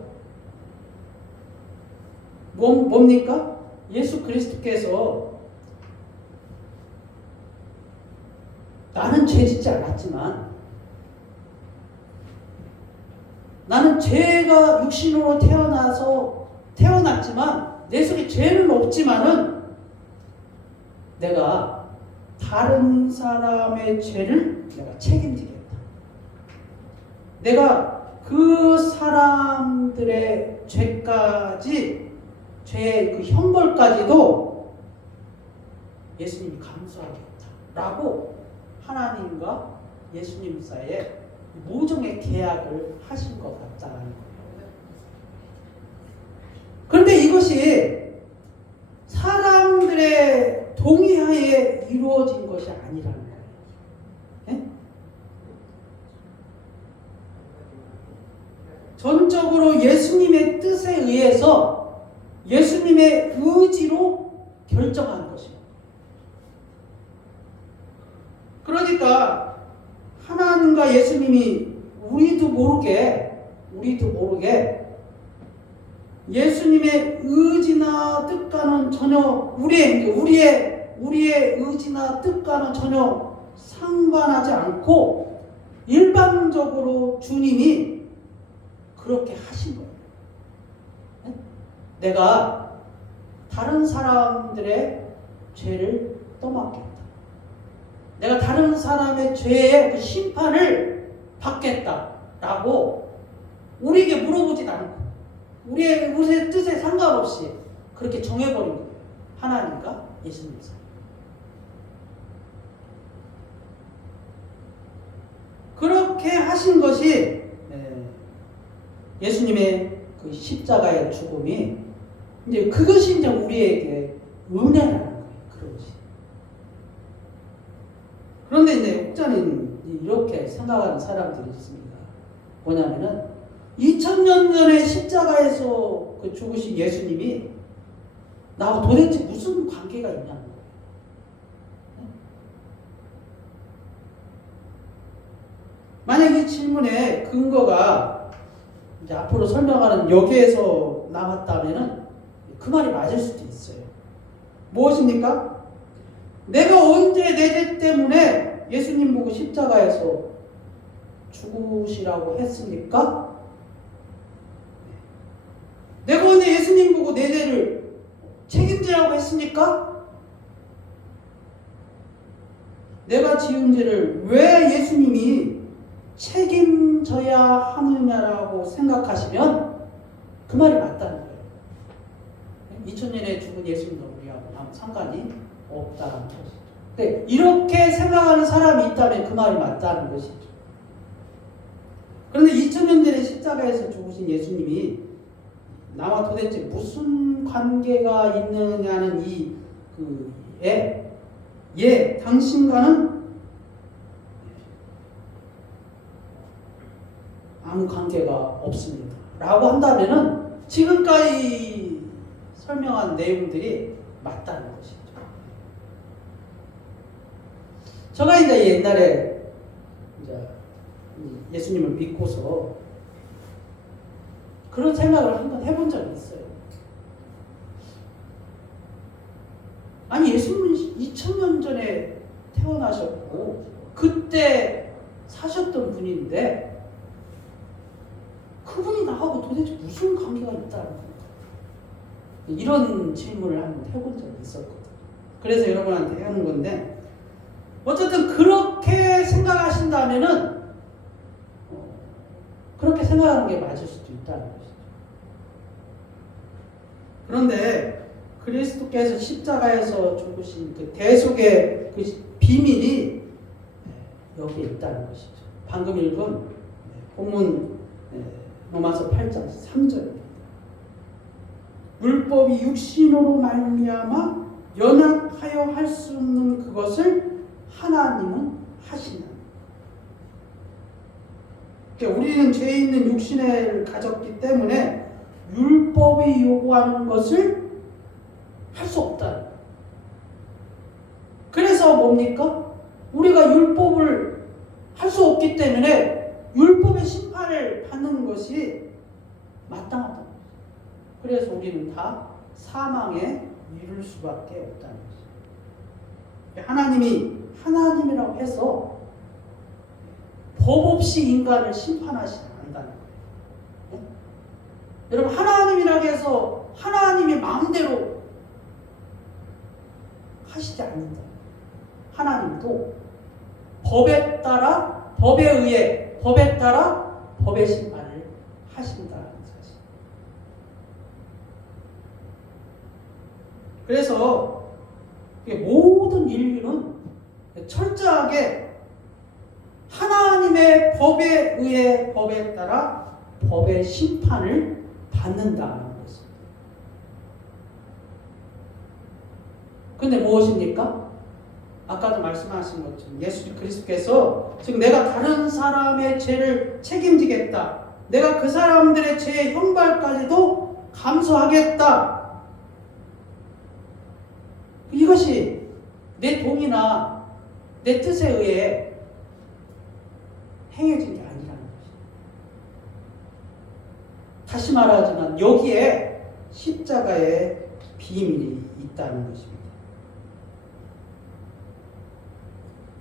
뭡니까? 예수 그리스도께서 나는 죄 짓지 않았지만, 나는 죄가 육신으로 태어났지만 내 속에 죄는 없지만은 내가 다른 사람의 죄를 내가 책임지겠다. 내가 그 사람들의 죄의 그 형벌까지도 예수님이 감수하겠다라고 하나님과 예수님 사이에 모종의 계약을 하신 것 같다는 거예요. 그런데 이것이 사람들의 동의하에 이루어진 것이 아니라는 거예요. 네? 전적으로 예수님의 뜻에 의해서 예수님의 의지로 결정한 것입니다. 그러니까 하나님과 예수님이 우리도 모르게 예수님의 의지나 뜻과는 전혀 우리의 의지나 뜻과는 전혀 상관하지 않고 일반적으로 주님이 그렇게 하신 거예요. 내가 다른 사람들의 죄를 떠맡겠다. 내가 다른 사람의 죄의 그 심판을 받겠다라고 우리에게 물어보진 않고 우리의 뜻에 상관없이 그렇게 정해버린 거예요. 하나님과 예수님 사이. 그렇게 하신 것이 예수님의 그 십자가의 죽음이 그것이 이제 우리에게 은혜라는 거예요. 그것이. 그런데 이제 혹자는 이렇게 생각하는 사람들이 있습니다. 뭐냐면은 2000년 전에 십자가에서 그 죽으신 예수님이 나하고 도대체 무슨 관계가 있냐는 거예요. 만약 이 질문의 근거가 이제 앞으로 설명하는 여기에서 나왔다면은 그 말이 맞을 수도 있어요. 무엇입니까? 내가 언제 내 죄 때문에 예수님 보고 십자가에서 죽으시라고 했습니까? 내가 언제 예수님 보고 내 죄를 책임지라고 했습니까? 내가 지은 죄를 왜 예수님이 책임져야 하느냐라고 생각하시면 그 말이 맞다는 거예요. 2000년에 죽은 예수님과 우리하고 아무 상관이 없다는 것이죠. 근데 이렇게 생각하는 사람이 있다면 그 말이 맞다는 것이죠. 그런데 2000년 전에 십자가에서 죽으신 예수님이 나와 도대체 무슨 관계가 있느냐는 당신과는 아무 관계가 없습니다. 라고 한다면은 지금까지 설명한 내용들이 맞다는 것이죠. 제가 이제 옛날에 예수님을 믿고서 그런 생각을 한번 해본 적이 있어요. 아니, 예수님은 2000년 전에 태어나셨고 그때 사셨던 분인데 그분이 나하고 도대체 무슨 관계가 있다는 거예요. 이런 질문을 한번 해본 적이 있었거든요. 그래서 여러분한테 하는 건데, 어쨌든 그렇게 생각하신다면은 그렇게 생각하는 게 맞을 수도 있다는 것이죠. 그런데 그리스도께서 십자가에서 죽으신 그 대속의 그 비밀이 여기에 있다는 것이죠. 방금 읽은 본문 로마서 8장 3절입니다. 율법이 육신으로 말미암아 연약하여 할 수 없는 그것을 하나님은 하시나니. 그러니까 우리는 죄 있는 육신을 가졌기 때문에 율법이 요구하는 것을 할 수 없다. 그래서 뭡니까? 우리가 율법을 할 수 없기 때문에 율법의 심판을 받는 것이 마땅하다. 그래서 우리는 다 사망에 이를 수밖에 없다는 것이죠. 하나님이 하나님이라고 해서 법 없이 인간을 심판하시지 않는다는 거예요. 네? 여러분, 하나님이라고 해서 하나님이 마음대로 하시지 않는다. 하나님도 법에 따라, 법에 의해, 법에 따라 법의 심판을 하신다는 사실. 그래서 모든 인류는 철저하게 하나님의 법에 의해, 법에 따라 법의 심판을 받는다는 것입니다. 근데 무엇입니까? 아까도 말씀하신 것처럼 예수 그리스도께서 지금 내가 다른 사람의 죄를 책임지겠다. 내가 그 사람들의 죄의 형벌까지도 감수하겠다. 이것이 내 동의나 내 뜻에 의해 행해진 게 아니라는 것입니다. 다시 말하지만 여기에 십자가의 비밀이 있다는 것입니다.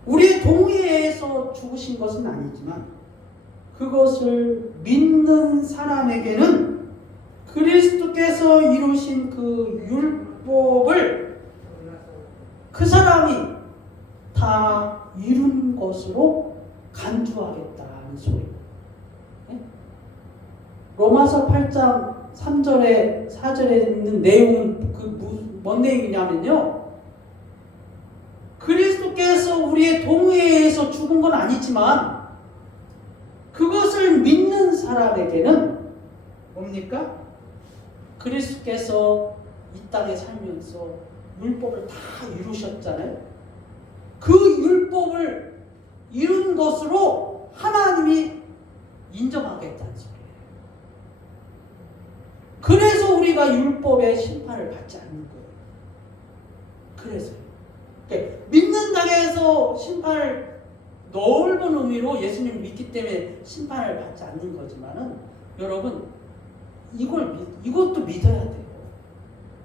우리의 동의에 의해서 죽으신 것은 아니지만 그것을 믿는 사람에게는 그리스도께서 이루신 그 율법을 그 사람이 다 이룬 것으로 간주하겠다는 소리입니다. 네? 로마서 8장 3절에 4절에 있는 내용은 뭔 내용이냐면요. 그리스도께서 우리의 동의에 의해서 죽은 건 아니지만 그것을 믿는 사람에게는 뭡니까? 그리스도께서 이 땅에 살면서 율법을 다 이루셨잖아요. 그 율법을 이룬 것으로 하나님이 인정하겠다는 소리예요. 그래서 우리가 율법의 심판을 받지 않는 거예요. 그래서요. 믿는다고 해서 심판을 넓은 의미로 예수님을 믿기 때문에 심판을 받지 않는 거지만은 여러분 이것도 믿어야 돼요.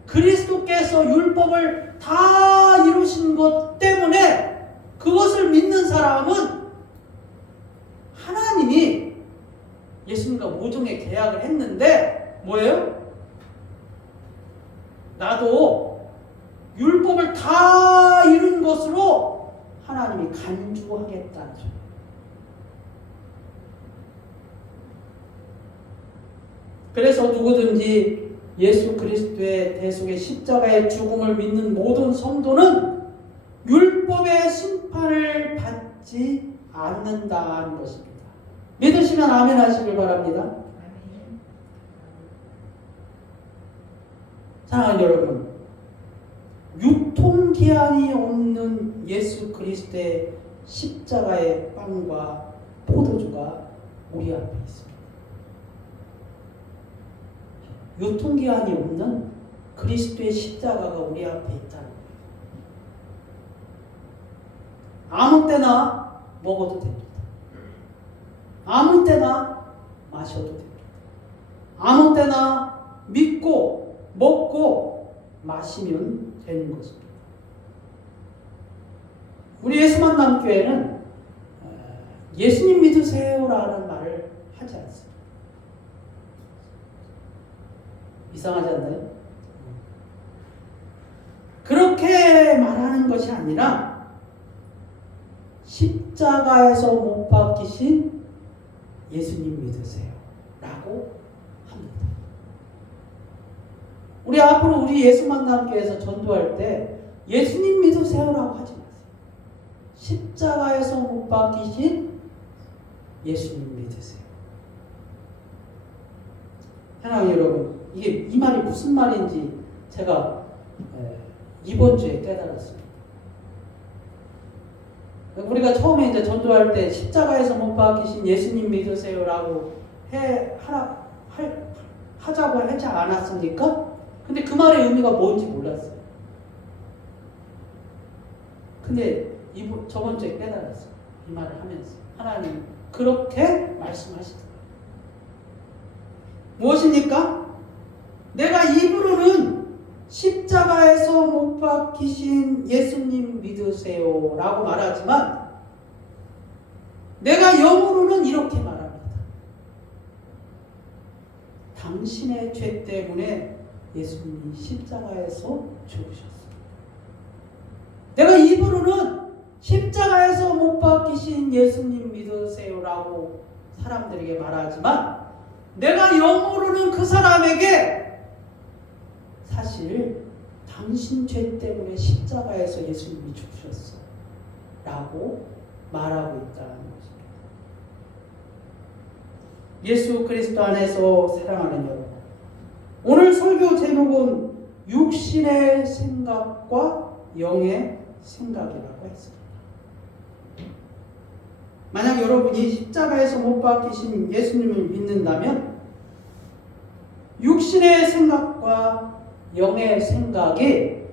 그리스도께서 율법을 다 이루신 것 때문에 그것을 믿는 사람은 하나님이 예수님과 모종의 계약을 했는데 뭐예요? 나도 율법을 다 이룬 것으로 하나님이 간주하겠다는 소리. 그래서 누구든지 예수 그리스도의 대속의 십자가의 죽음을 믿는 모든 성도는 율법의 심판을 받지 않는다는 것입니다. 믿으시면 아멘 하시길 바랍니다. 사랑하는 여러분, 유통기한이 없는 예수 그리스도의 십자가의 빵과 포도주가 우리 앞에 있습니다. 유통기한이 없는 그리스도의 십자가가 우리 앞에 있다는 거예요. 아무 때나 먹어도 됩니다. 아무 때나 마셔도 됩니다. 아무 때나 믿고 먹고 마시면 되는 것입니다. 우리 예수만남교회는 예수님 믿으세요라는 말을 하지 않습니다. 이상하지 않나요? 그렇게 말하는 것이 아니라 십자가에서 못 박히신 예수님 믿으세요 라고 합니다. 우리 앞으로 우리 예수만남교회에서 전도할 때 예수님 믿으세요라고 하지 마세요. 십자가에서 못 박히신 예수님 믿으세요 사랑하는 여러분, 이게 이 말이 무슨 말인지 제가 이번 주에 깨달았습니다. 우리가 처음에 이제 전도할 때 십자가에서 못 박히신 예수님 믿으세요라고 하자고 하지 않았습니까? 근데 그 말의 의미가 뭔지 몰랐어요. 근데 저번 주에 깨달았어요. 이 말을 하면서 하나님 그렇게 말씀하시더라고요. 무엇입니까? 내가 입으로는 십자가에서 못 박히신 예수님 믿으세요 라고 말하지만 내가 영으로는 이렇게 말합니다. 당신의 죄 때문에 예수님이 십자가에서 죽으셨습니다. 내가 입으로는 십자가에서 못 박히신 예수님 믿으세요 라고 사람들에게 말하지만 내가 영으로는 그 사람에게 사실 당신 죄 때문에 십자가에서 예수님이 죽으셨어 라고 말하고 있다는 것입니다. 예수 그리스도 안에서 사랑하는 여러분, 오늘 설교 제목은 육신의 생각과 영의 생각이라고 했습니다. 만약 여러분이 십자가에서 못 박히신 예수님을 믿는다면 육신의 생각과 영의 생각이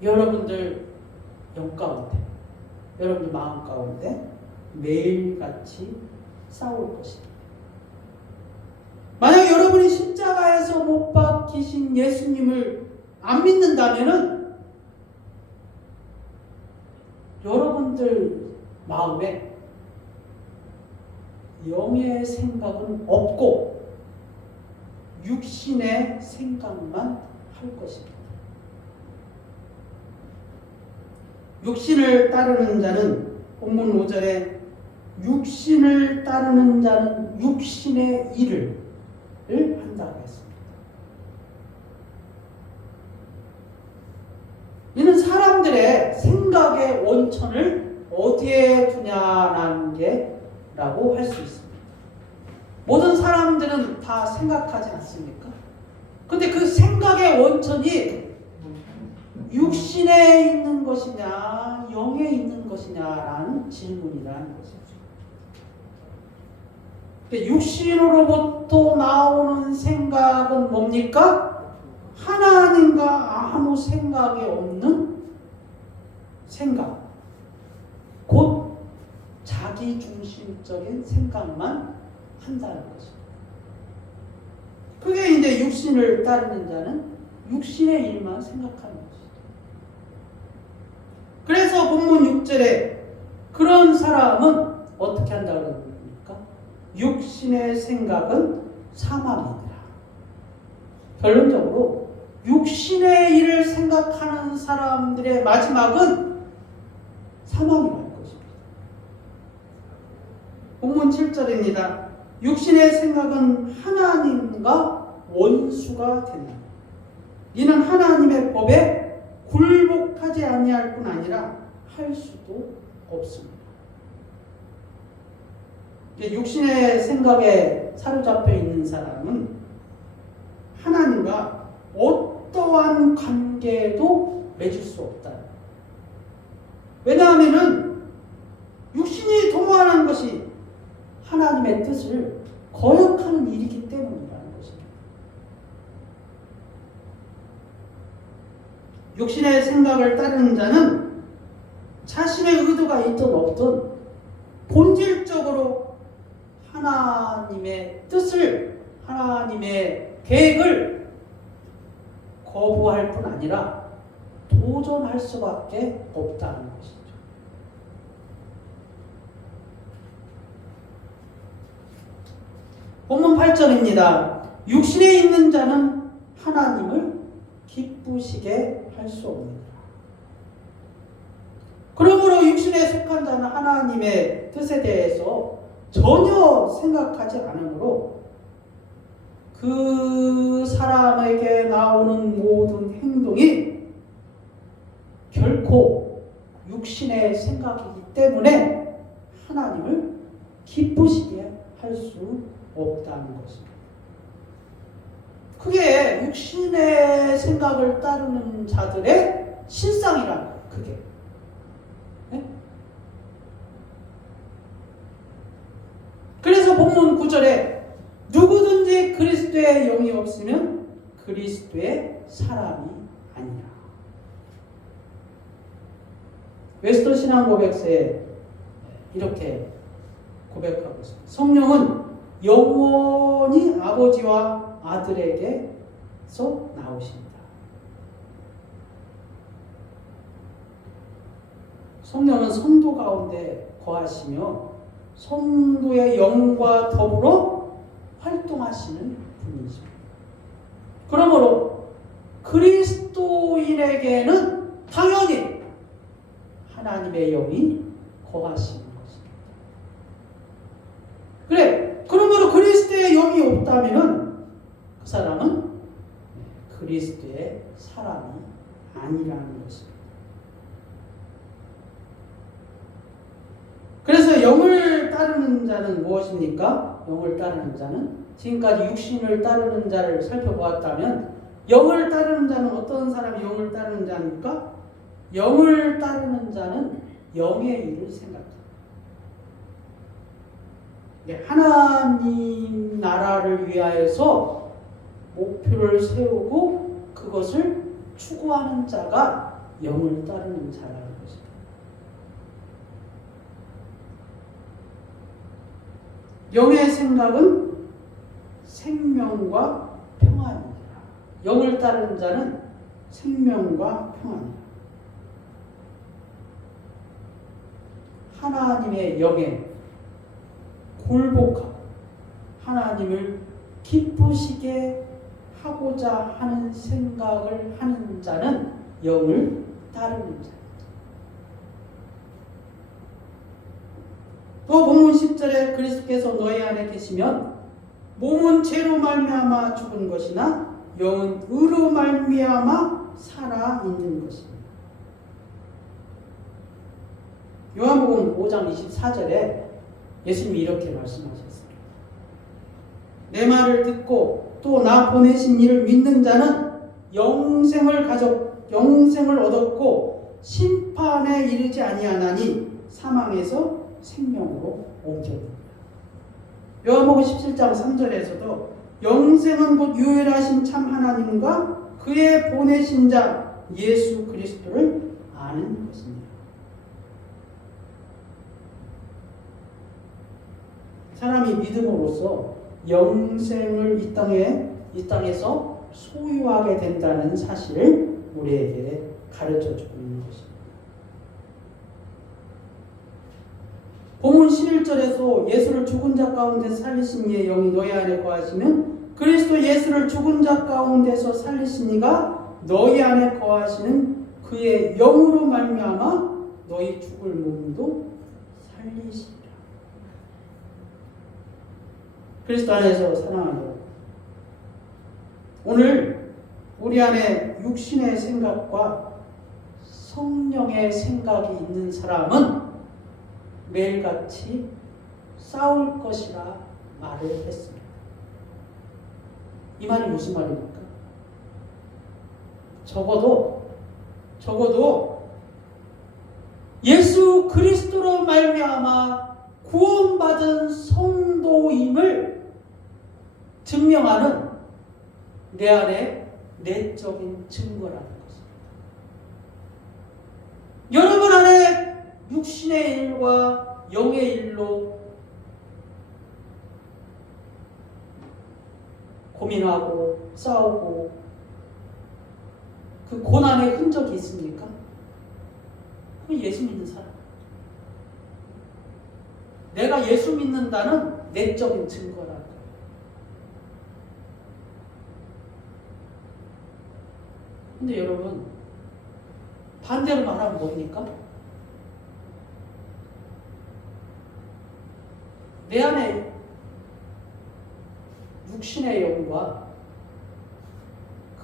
여러분들 영 가운데, 여러분들 마음 가운데 매일같이 싸울 것입니다. 만약 여러분이 십자가에서 못 박히신 예수님을 안 믿는다면은 여러분들 마음에 영의 생각은 없고 육신의 생각만 할 것입니다. 육신을 따르는 자는 본문 5절에 육신을 따르는 자는 육신의 일을 한다고 했습니다. 이는 사람들의 생각의 원천을 어디에 두냐라는 게라고 할 수 있습니다. 모든 사람들은 다 생각하지 않습니까? 근데 그 생각의 원천이 육신에 있는 것이냐 영에 있는 것이냐라는 질문이라는 것이죠. 육신으로부터 나오는 생각은 뭡니까? 하나님과 아무 생각이 없는 생각, 곧 자기중심적인 생각만 한다는 것입니다. 그게 이제 육신을 따르는 자는 육신의 일만 생각하는 것이죠. 그래서 본문 6절에 그런 사람은 어떻게 한다고 그럽니까? 육신의 생각은 사망이니라. 결론적으로 육신의 일을 생각하는 사람들의 마지막은 사망이 될 것입니다. 본문 7절입니다. 육신의 생각은 하나님과 원수가 된다. 이는 하나님의 법에 굴복하지 아니할 뿐 아니라 할 수도 없습니다. 육신의 생각에 사로잡혀 있는 사람은 하나님과 어떠한 관계도 맺을 수 없다. 왜냐하면 육신이 도모하는 것이 하나님의 뜻을 거역하는 일이기 때문이라는 것입니다. 육신의 생각을 따르는 자는 자신의 의도가 있든 없든 본질적으로 하나님의 뜻을, 하나님의 계획을 거부할 뿐 아니라 도전할 수밖에 없다는 것이죠. 본문 8절입니다. 육신에 있는 자는 하나님을 기쁘시게 할 수 없느니라. 그러므로 육신에 속한 자는 하나님의 뜻에 대해서 전혀 생각하지 않으므로 그 사람에게 나오는 모든 행동이 결코 육신의 생각이기 때문에 하나님을 기쁘시게 할 수 없다는 것입니다. 그게 육신의 생각을 따르는 자들의 실상이라는 거예요. 그게. 네? 그래서 본문 9절에 누구든지 그리스도의 영이 없으면 그리스도의 사람이 아니라. 웨스터 신앙 고백서에 이렇게 고백하고 있습니다. 성령은 영원히 아버지와 아들에게서 나오십니다. 성령은 성도 가운데 거하시며 성도의 영과 더불어 활동하시는 분이십니다. 그러므로 그리스도인에게는 당연히 하나님의 영이 거하시는 것입니다. 그래, 그러므로 그리스도의 영이 없다면 그 사람은 그리스도의 사람이 아니라는 것입니다. 그래서 영을 따르는 자는 무엇입니까? 영을 따르는 자는 지금까지 육신을 따르는 자를 살펴보았다면 영을 따르는 자는 어떤 사람이 영을 따르는 자입니까? 영을 따르는 자는 영의 일을 생각합니다. 하나님 나라를 위하여서 목표를 세우고 그것을 추구하는 자가 영을 따르는 자라는 것입니다. 영의 생각은 생명과 평안입니다. 영을 따르는 자는 생명과 평안입니다. 하나님의 영에 굴복하고 하나님을 기쁘시게 하고자 하는 생각을 하는 자는 영을 따르는 자입니다. 또 본문 10절에 그리스도께서 너희 안에 계시면 몸은 죄로 말미암아 죽은 것이나 영은 의로 말미암아 살아 있는 것입니다. 요한복음 5장 24절에 예수님이 이렇게 말씀하셨습니다. 내 말을 듣고 또 나 보내신 이를 믿는 자는 영생을 얻었고 심판에 이르지 아니하나니 사망에서 생명으로 옮겨집니다. 요한복음 17장 3절에서도 영생은 곧 유일하신 참 하나님과 그의 보내신 자 예수 그리스도를 아는 것입니다. 사람이 믿음으로써 영생을 이 땅에서 소유하게 된다는 사실을 우리에게 가르쳐주고 있는 것입니다. 본문 11절에서 예수를 죽은 자 가운데서 살리신 이의 영이 너희 안에 거하시면 그리스도 예수를 죽은 자 가운데서 살리신 이가 너희 안에 거하시는 그의 영으로 말미암아 너희 죽을 몸도 살리시리라. 그리스도 안에서 사랑하는 여러분, 오늘 우리 안에 육신의 생각과 성령의 생각이 있는 사람은 매일같이 싸울 것이라 말을 했습니다. 이 말이 무슨 말입니까? 적어도 예수 그리스도로 말미암아 구원받은 성도임을 증명하는 내 안에 내적인 증거라는 것입니다. 여러분 안에 육신의 일과 영의 일로 고민하고 싸우고 그 고난의 흔적이 있습니까? 그건 예수 믿는 사람. 내가 예수 믿는다는 내적인 증거라는 거예요. 근데 여러분, 반대로 말하면 뭡니까? 내 안에 육신의 영과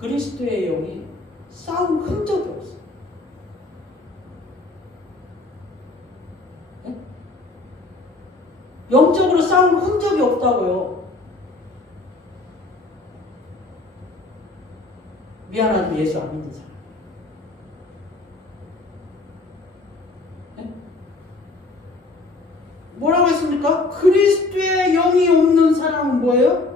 그리스도의 영이 싸운 흔적이 없어요. 네? 영적으로 싸운 흔적이 없다고요. 미안하지만 예수 안 믿는 사람. 네? 뭐라고 했습니까? 그리스도의 영이 없는 사람은 뭐예요?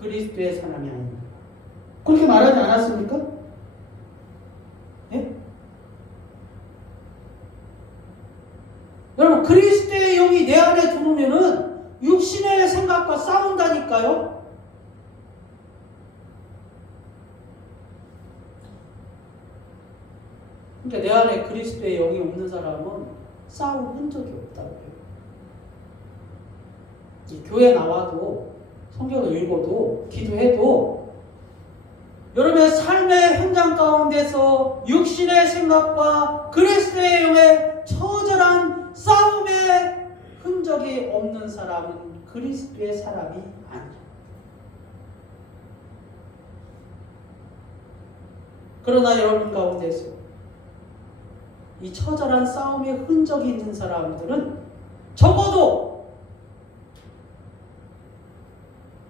그리스도의 사람이 아닙니다. 그렇게 말하지 않았습니까? 예? 여러분, 그리스도의 영이 내 안에 들어오면은 육신의 생각과 싸운다니까요. 그러니까 내 안에 그리스도의 영이 없는 사람은 싸울 흔적이 없다고 해요. 이 교회 나와도 성경을 읽어도 기도해도 여러분의 삶의 현장 가운데서 육신의 생각과 그리스도의 영의 처절한 싸움의 흔적이 없는 사람은 그리스도의 사람이 아니죠. 그러나 여러분 가운데서 이 처절한 싸움의 흔적이 있는 사람들은 적어도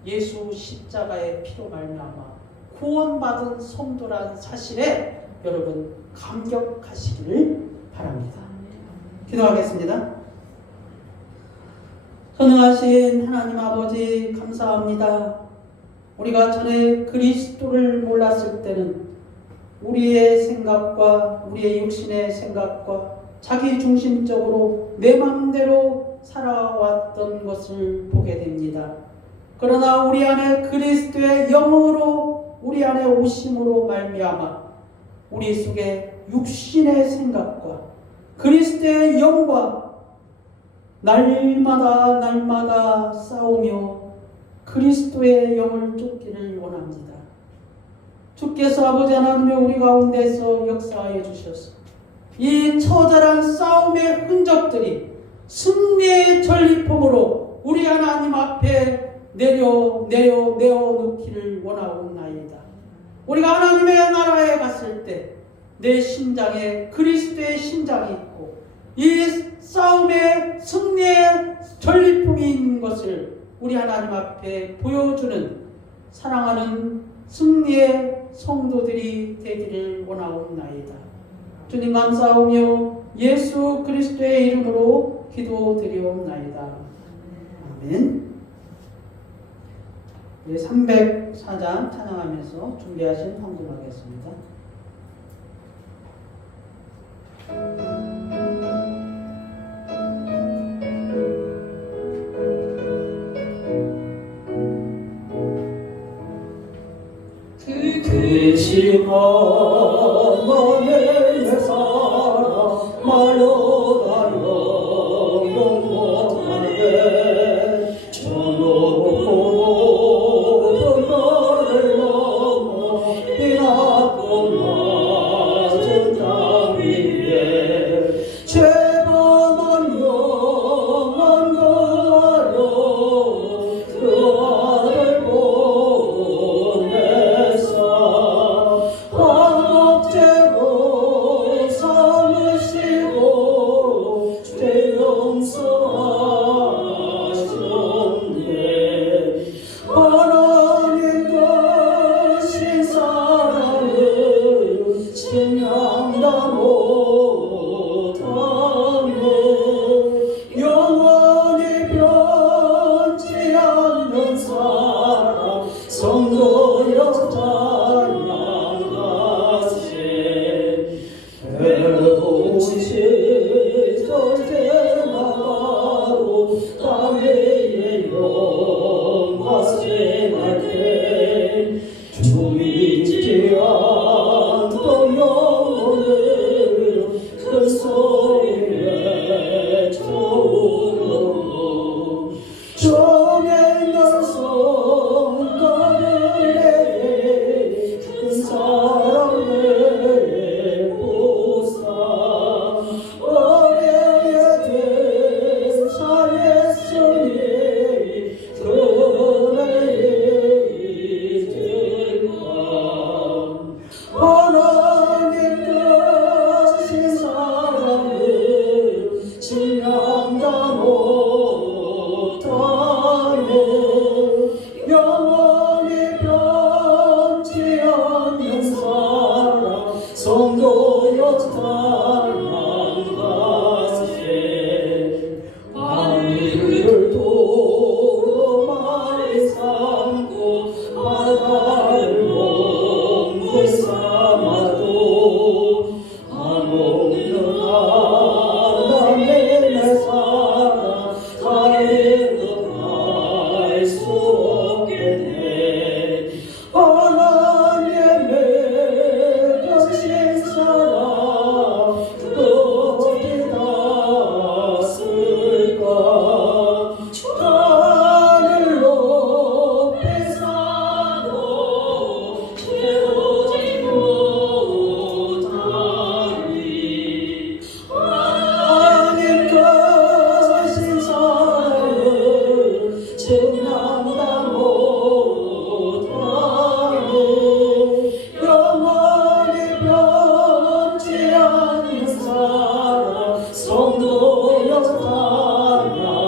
예수 십자가의 피로 말미암아 구원받은 성도란 사실에 여러분 감격하시기를 바랍니다. 기도하겠습니다. 전능하신 하나님 아버지 감사합니다. 우리가 전에 그리스도를 몰랐을 때는 우리의 생각과 우리의 육신의 생각과 자기 중심적으로 내 마음대로 살아왔던 것을 보게 됩니다. 그러나 우리 안에 그리스도의 영으로 우리 안에 오심으로 말미암아 우리 속에 육신의 생각과 그리스도의 영과 날마다 싸우며 그리스도의 영을 쫓기를 원합니다. 주께서 아버지 하나님의 우리 가운데서 역사하여 주셔서 이 처절한 싸움의 흔적들이 승리의 전리품으로 우리 하나님 앞에 내어놓기를 원하옵나이다. 우리가 하나님의 나라에 갔을 때 내 심장에 그리스도의 심장이 있고 이 싸움의 승리의 전리품이 있는 것을 우리 하나님 앞에 보여주는 사랑하는 승리의 성도들이 되기를 원하옵나이다. 주님 감사하며 예수 그리스도의 이름으로 기도드리옵나이다. 아멘. 304장 찬양하면서 준비하신 헌금하겠습니다. 그치만 너의 내 사랑 말로다여 영원하네 저 높고 별을 넘어 이 낮고 낮은 땅 위에 죄만한 영원 구하려 그 아들 보냈사 모여 찬양하세.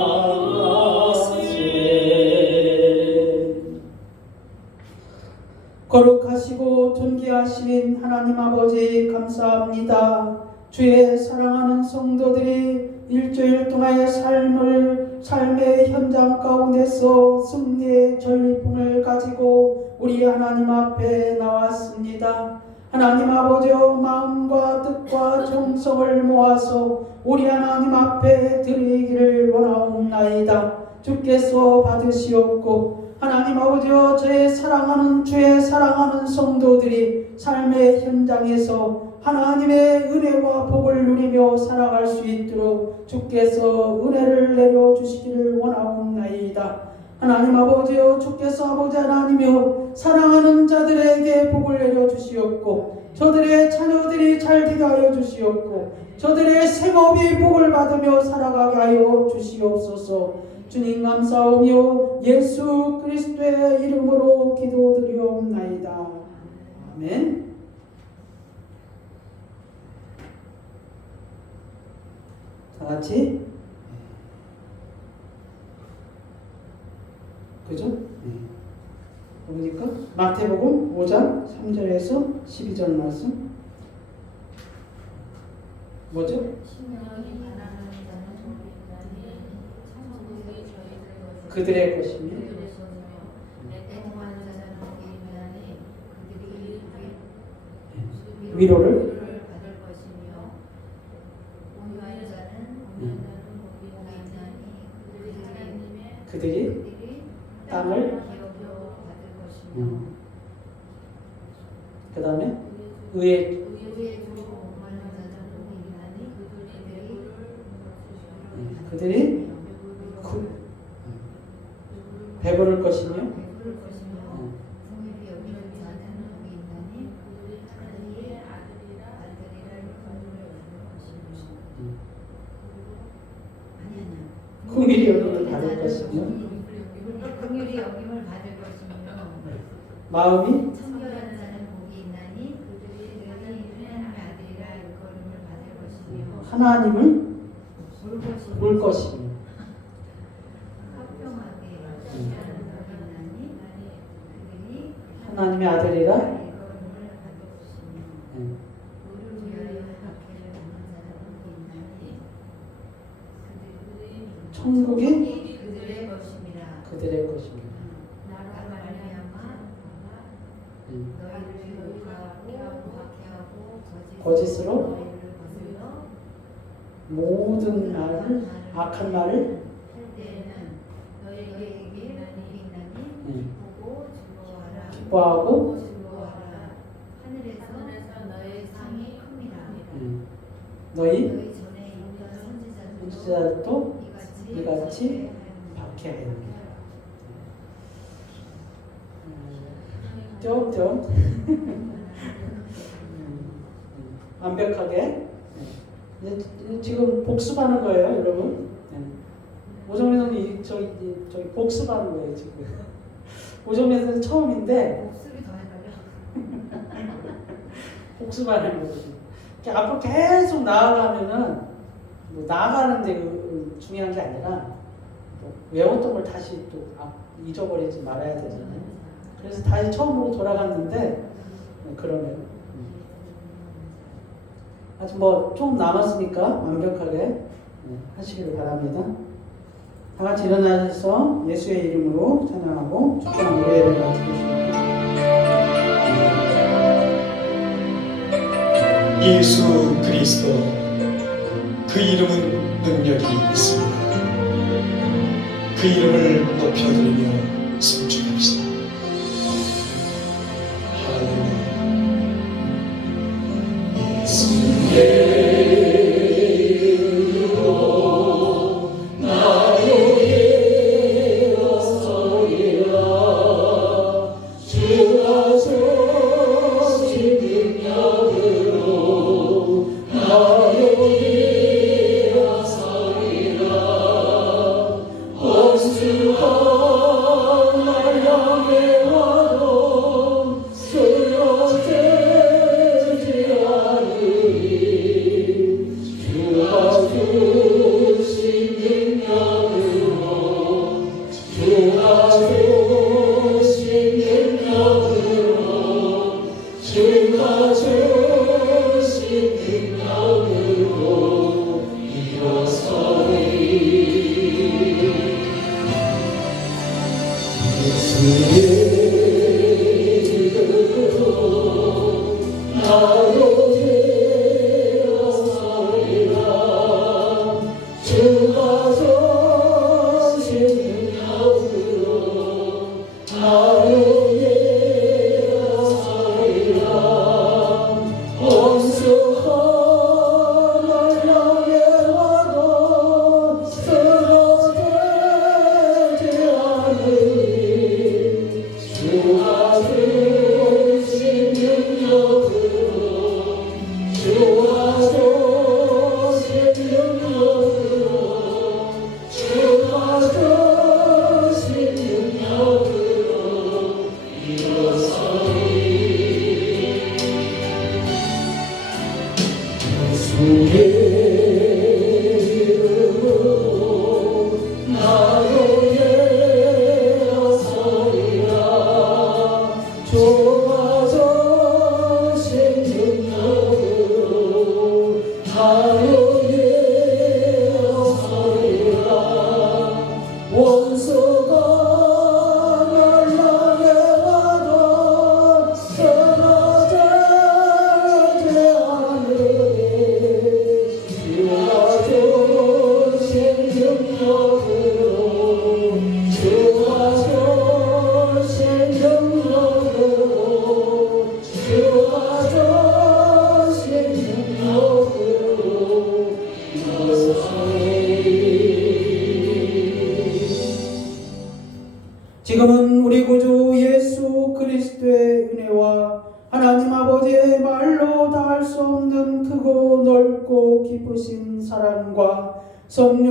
거룩하시고 존귀하신 하나님 아버지 감사합니다. 주의 사랑하는 성도들이 일주일 동안의 삶의 현장 가운데서 승리의 전리품을 가지고 우리 하나님 앞에 나왔습니다. 하나님 아버지여, 마음과 뜻과 정성을 모아서 우리 하나님 앞에 드리기를 원하옵나이다. 주께서 받으시옵고, 하나님 아버지여, 주의 사랑하는 성도들이 삶의 현장에서 하나님의 은혜와 복을 누리며 살아갈 수 있도록 주께서 은혜를 내려주시기를 원하옵나이다. 하나님 아버지여, 주께서 아버지 하나님이여, 사랑하는 자들에게 복을 내려주시옵고, 저들의 자녀들이 잘 되게 하여 주시옵고, 저들의 생업이 복을 받으며 살아가게 하여 주시옵소서. 주님 감사하며 예수 그리스도의 이름으로 기도드리옵나이다. 아멘. 다 같이. 그죠? 보니까 마태복음 5장 3절에서 12절 말씀. 뭐죠? 신령이 바라는 자는 천국이 저희들 그들의 것이며 애통하는 자는 복이 있나니 그들이 위로를 받을 것이며 온유한 자는 복이 있나니 그들이 땅을 받을 것이며 그 다음에 의의 그들이 배부를 것이며 긍휼히 여김을 받을 것이며 긍휼히 여김을 받을 것이며 마음이 청결한 자는 복이 있나니 그들이 하나님의 아들이라 일컬음을 받을 것이며 하나님을 볼 것이며 화평하게 하는 복이 있나니 그들이 하나님의 아들이라 일컬음을 받을 것이며 우리를 위하여 박해를 받는 자는 복이 있나니 천국이 그들의 것임이라. 그들의 것이며 나로 말미암아 너희를 욕하고 박해하고 거짓으로 너희를 거슬러 모든 말을 악한 말을 할 때에는 너희에게 복이 있나니 보고 즐거워하라. 기뻐하고 즐거워하라. 하늘에서 너의 상이 큽니다. 너희 너희 전에 있던 선지자들도 이같이 이같이 박해하였느니라. 좀 완벽하게 이제 지금 복습하는 거예요, 여러분. 오정민 선생님 저기 복습하는 거예요 지금. 오정민 선생님 처음인데 목소리 더 헷갈려. 복습하는 거지. 앞으로 계속 나아가면은 뭐 나아가는데 중요한 게 아니라 또 외웠던 걸 다시 또 잊어버리지 말아야 되잖아요. 그래서 다시 처음으로 돌아갔는데 그러네요. 아직 뭐 좀 남았으니까 완벽하게 하시기를 바랍니다. 다 같이 일어나셔서 예수의 이름으로 찬양하고 축복한 노래를 마치겠습니다. 예수 그리스도 그 이름은 능력이 있습니다. 그 이름을 높여드리며颂축합시다. 할렐루야. 예수의 이름으로 나로 일어서리라. 주가 주신 능력으로 나로 일어서리라. 원수가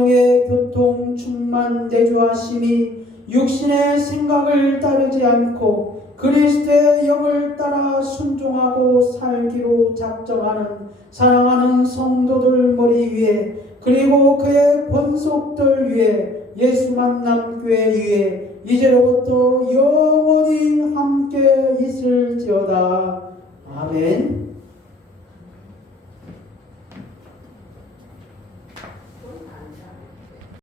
성령의 교통 충만 내주하심이 육신의 생각을 따르지 않고 그리스도의 영을 따라 순종하고 살기로 작정하는 사랑하는 성도들 머리 위에 그리고 그의 권속들 위에 예수 만남 교회 위에 이제로부터 영원히 함께 있을지어다. 아멘.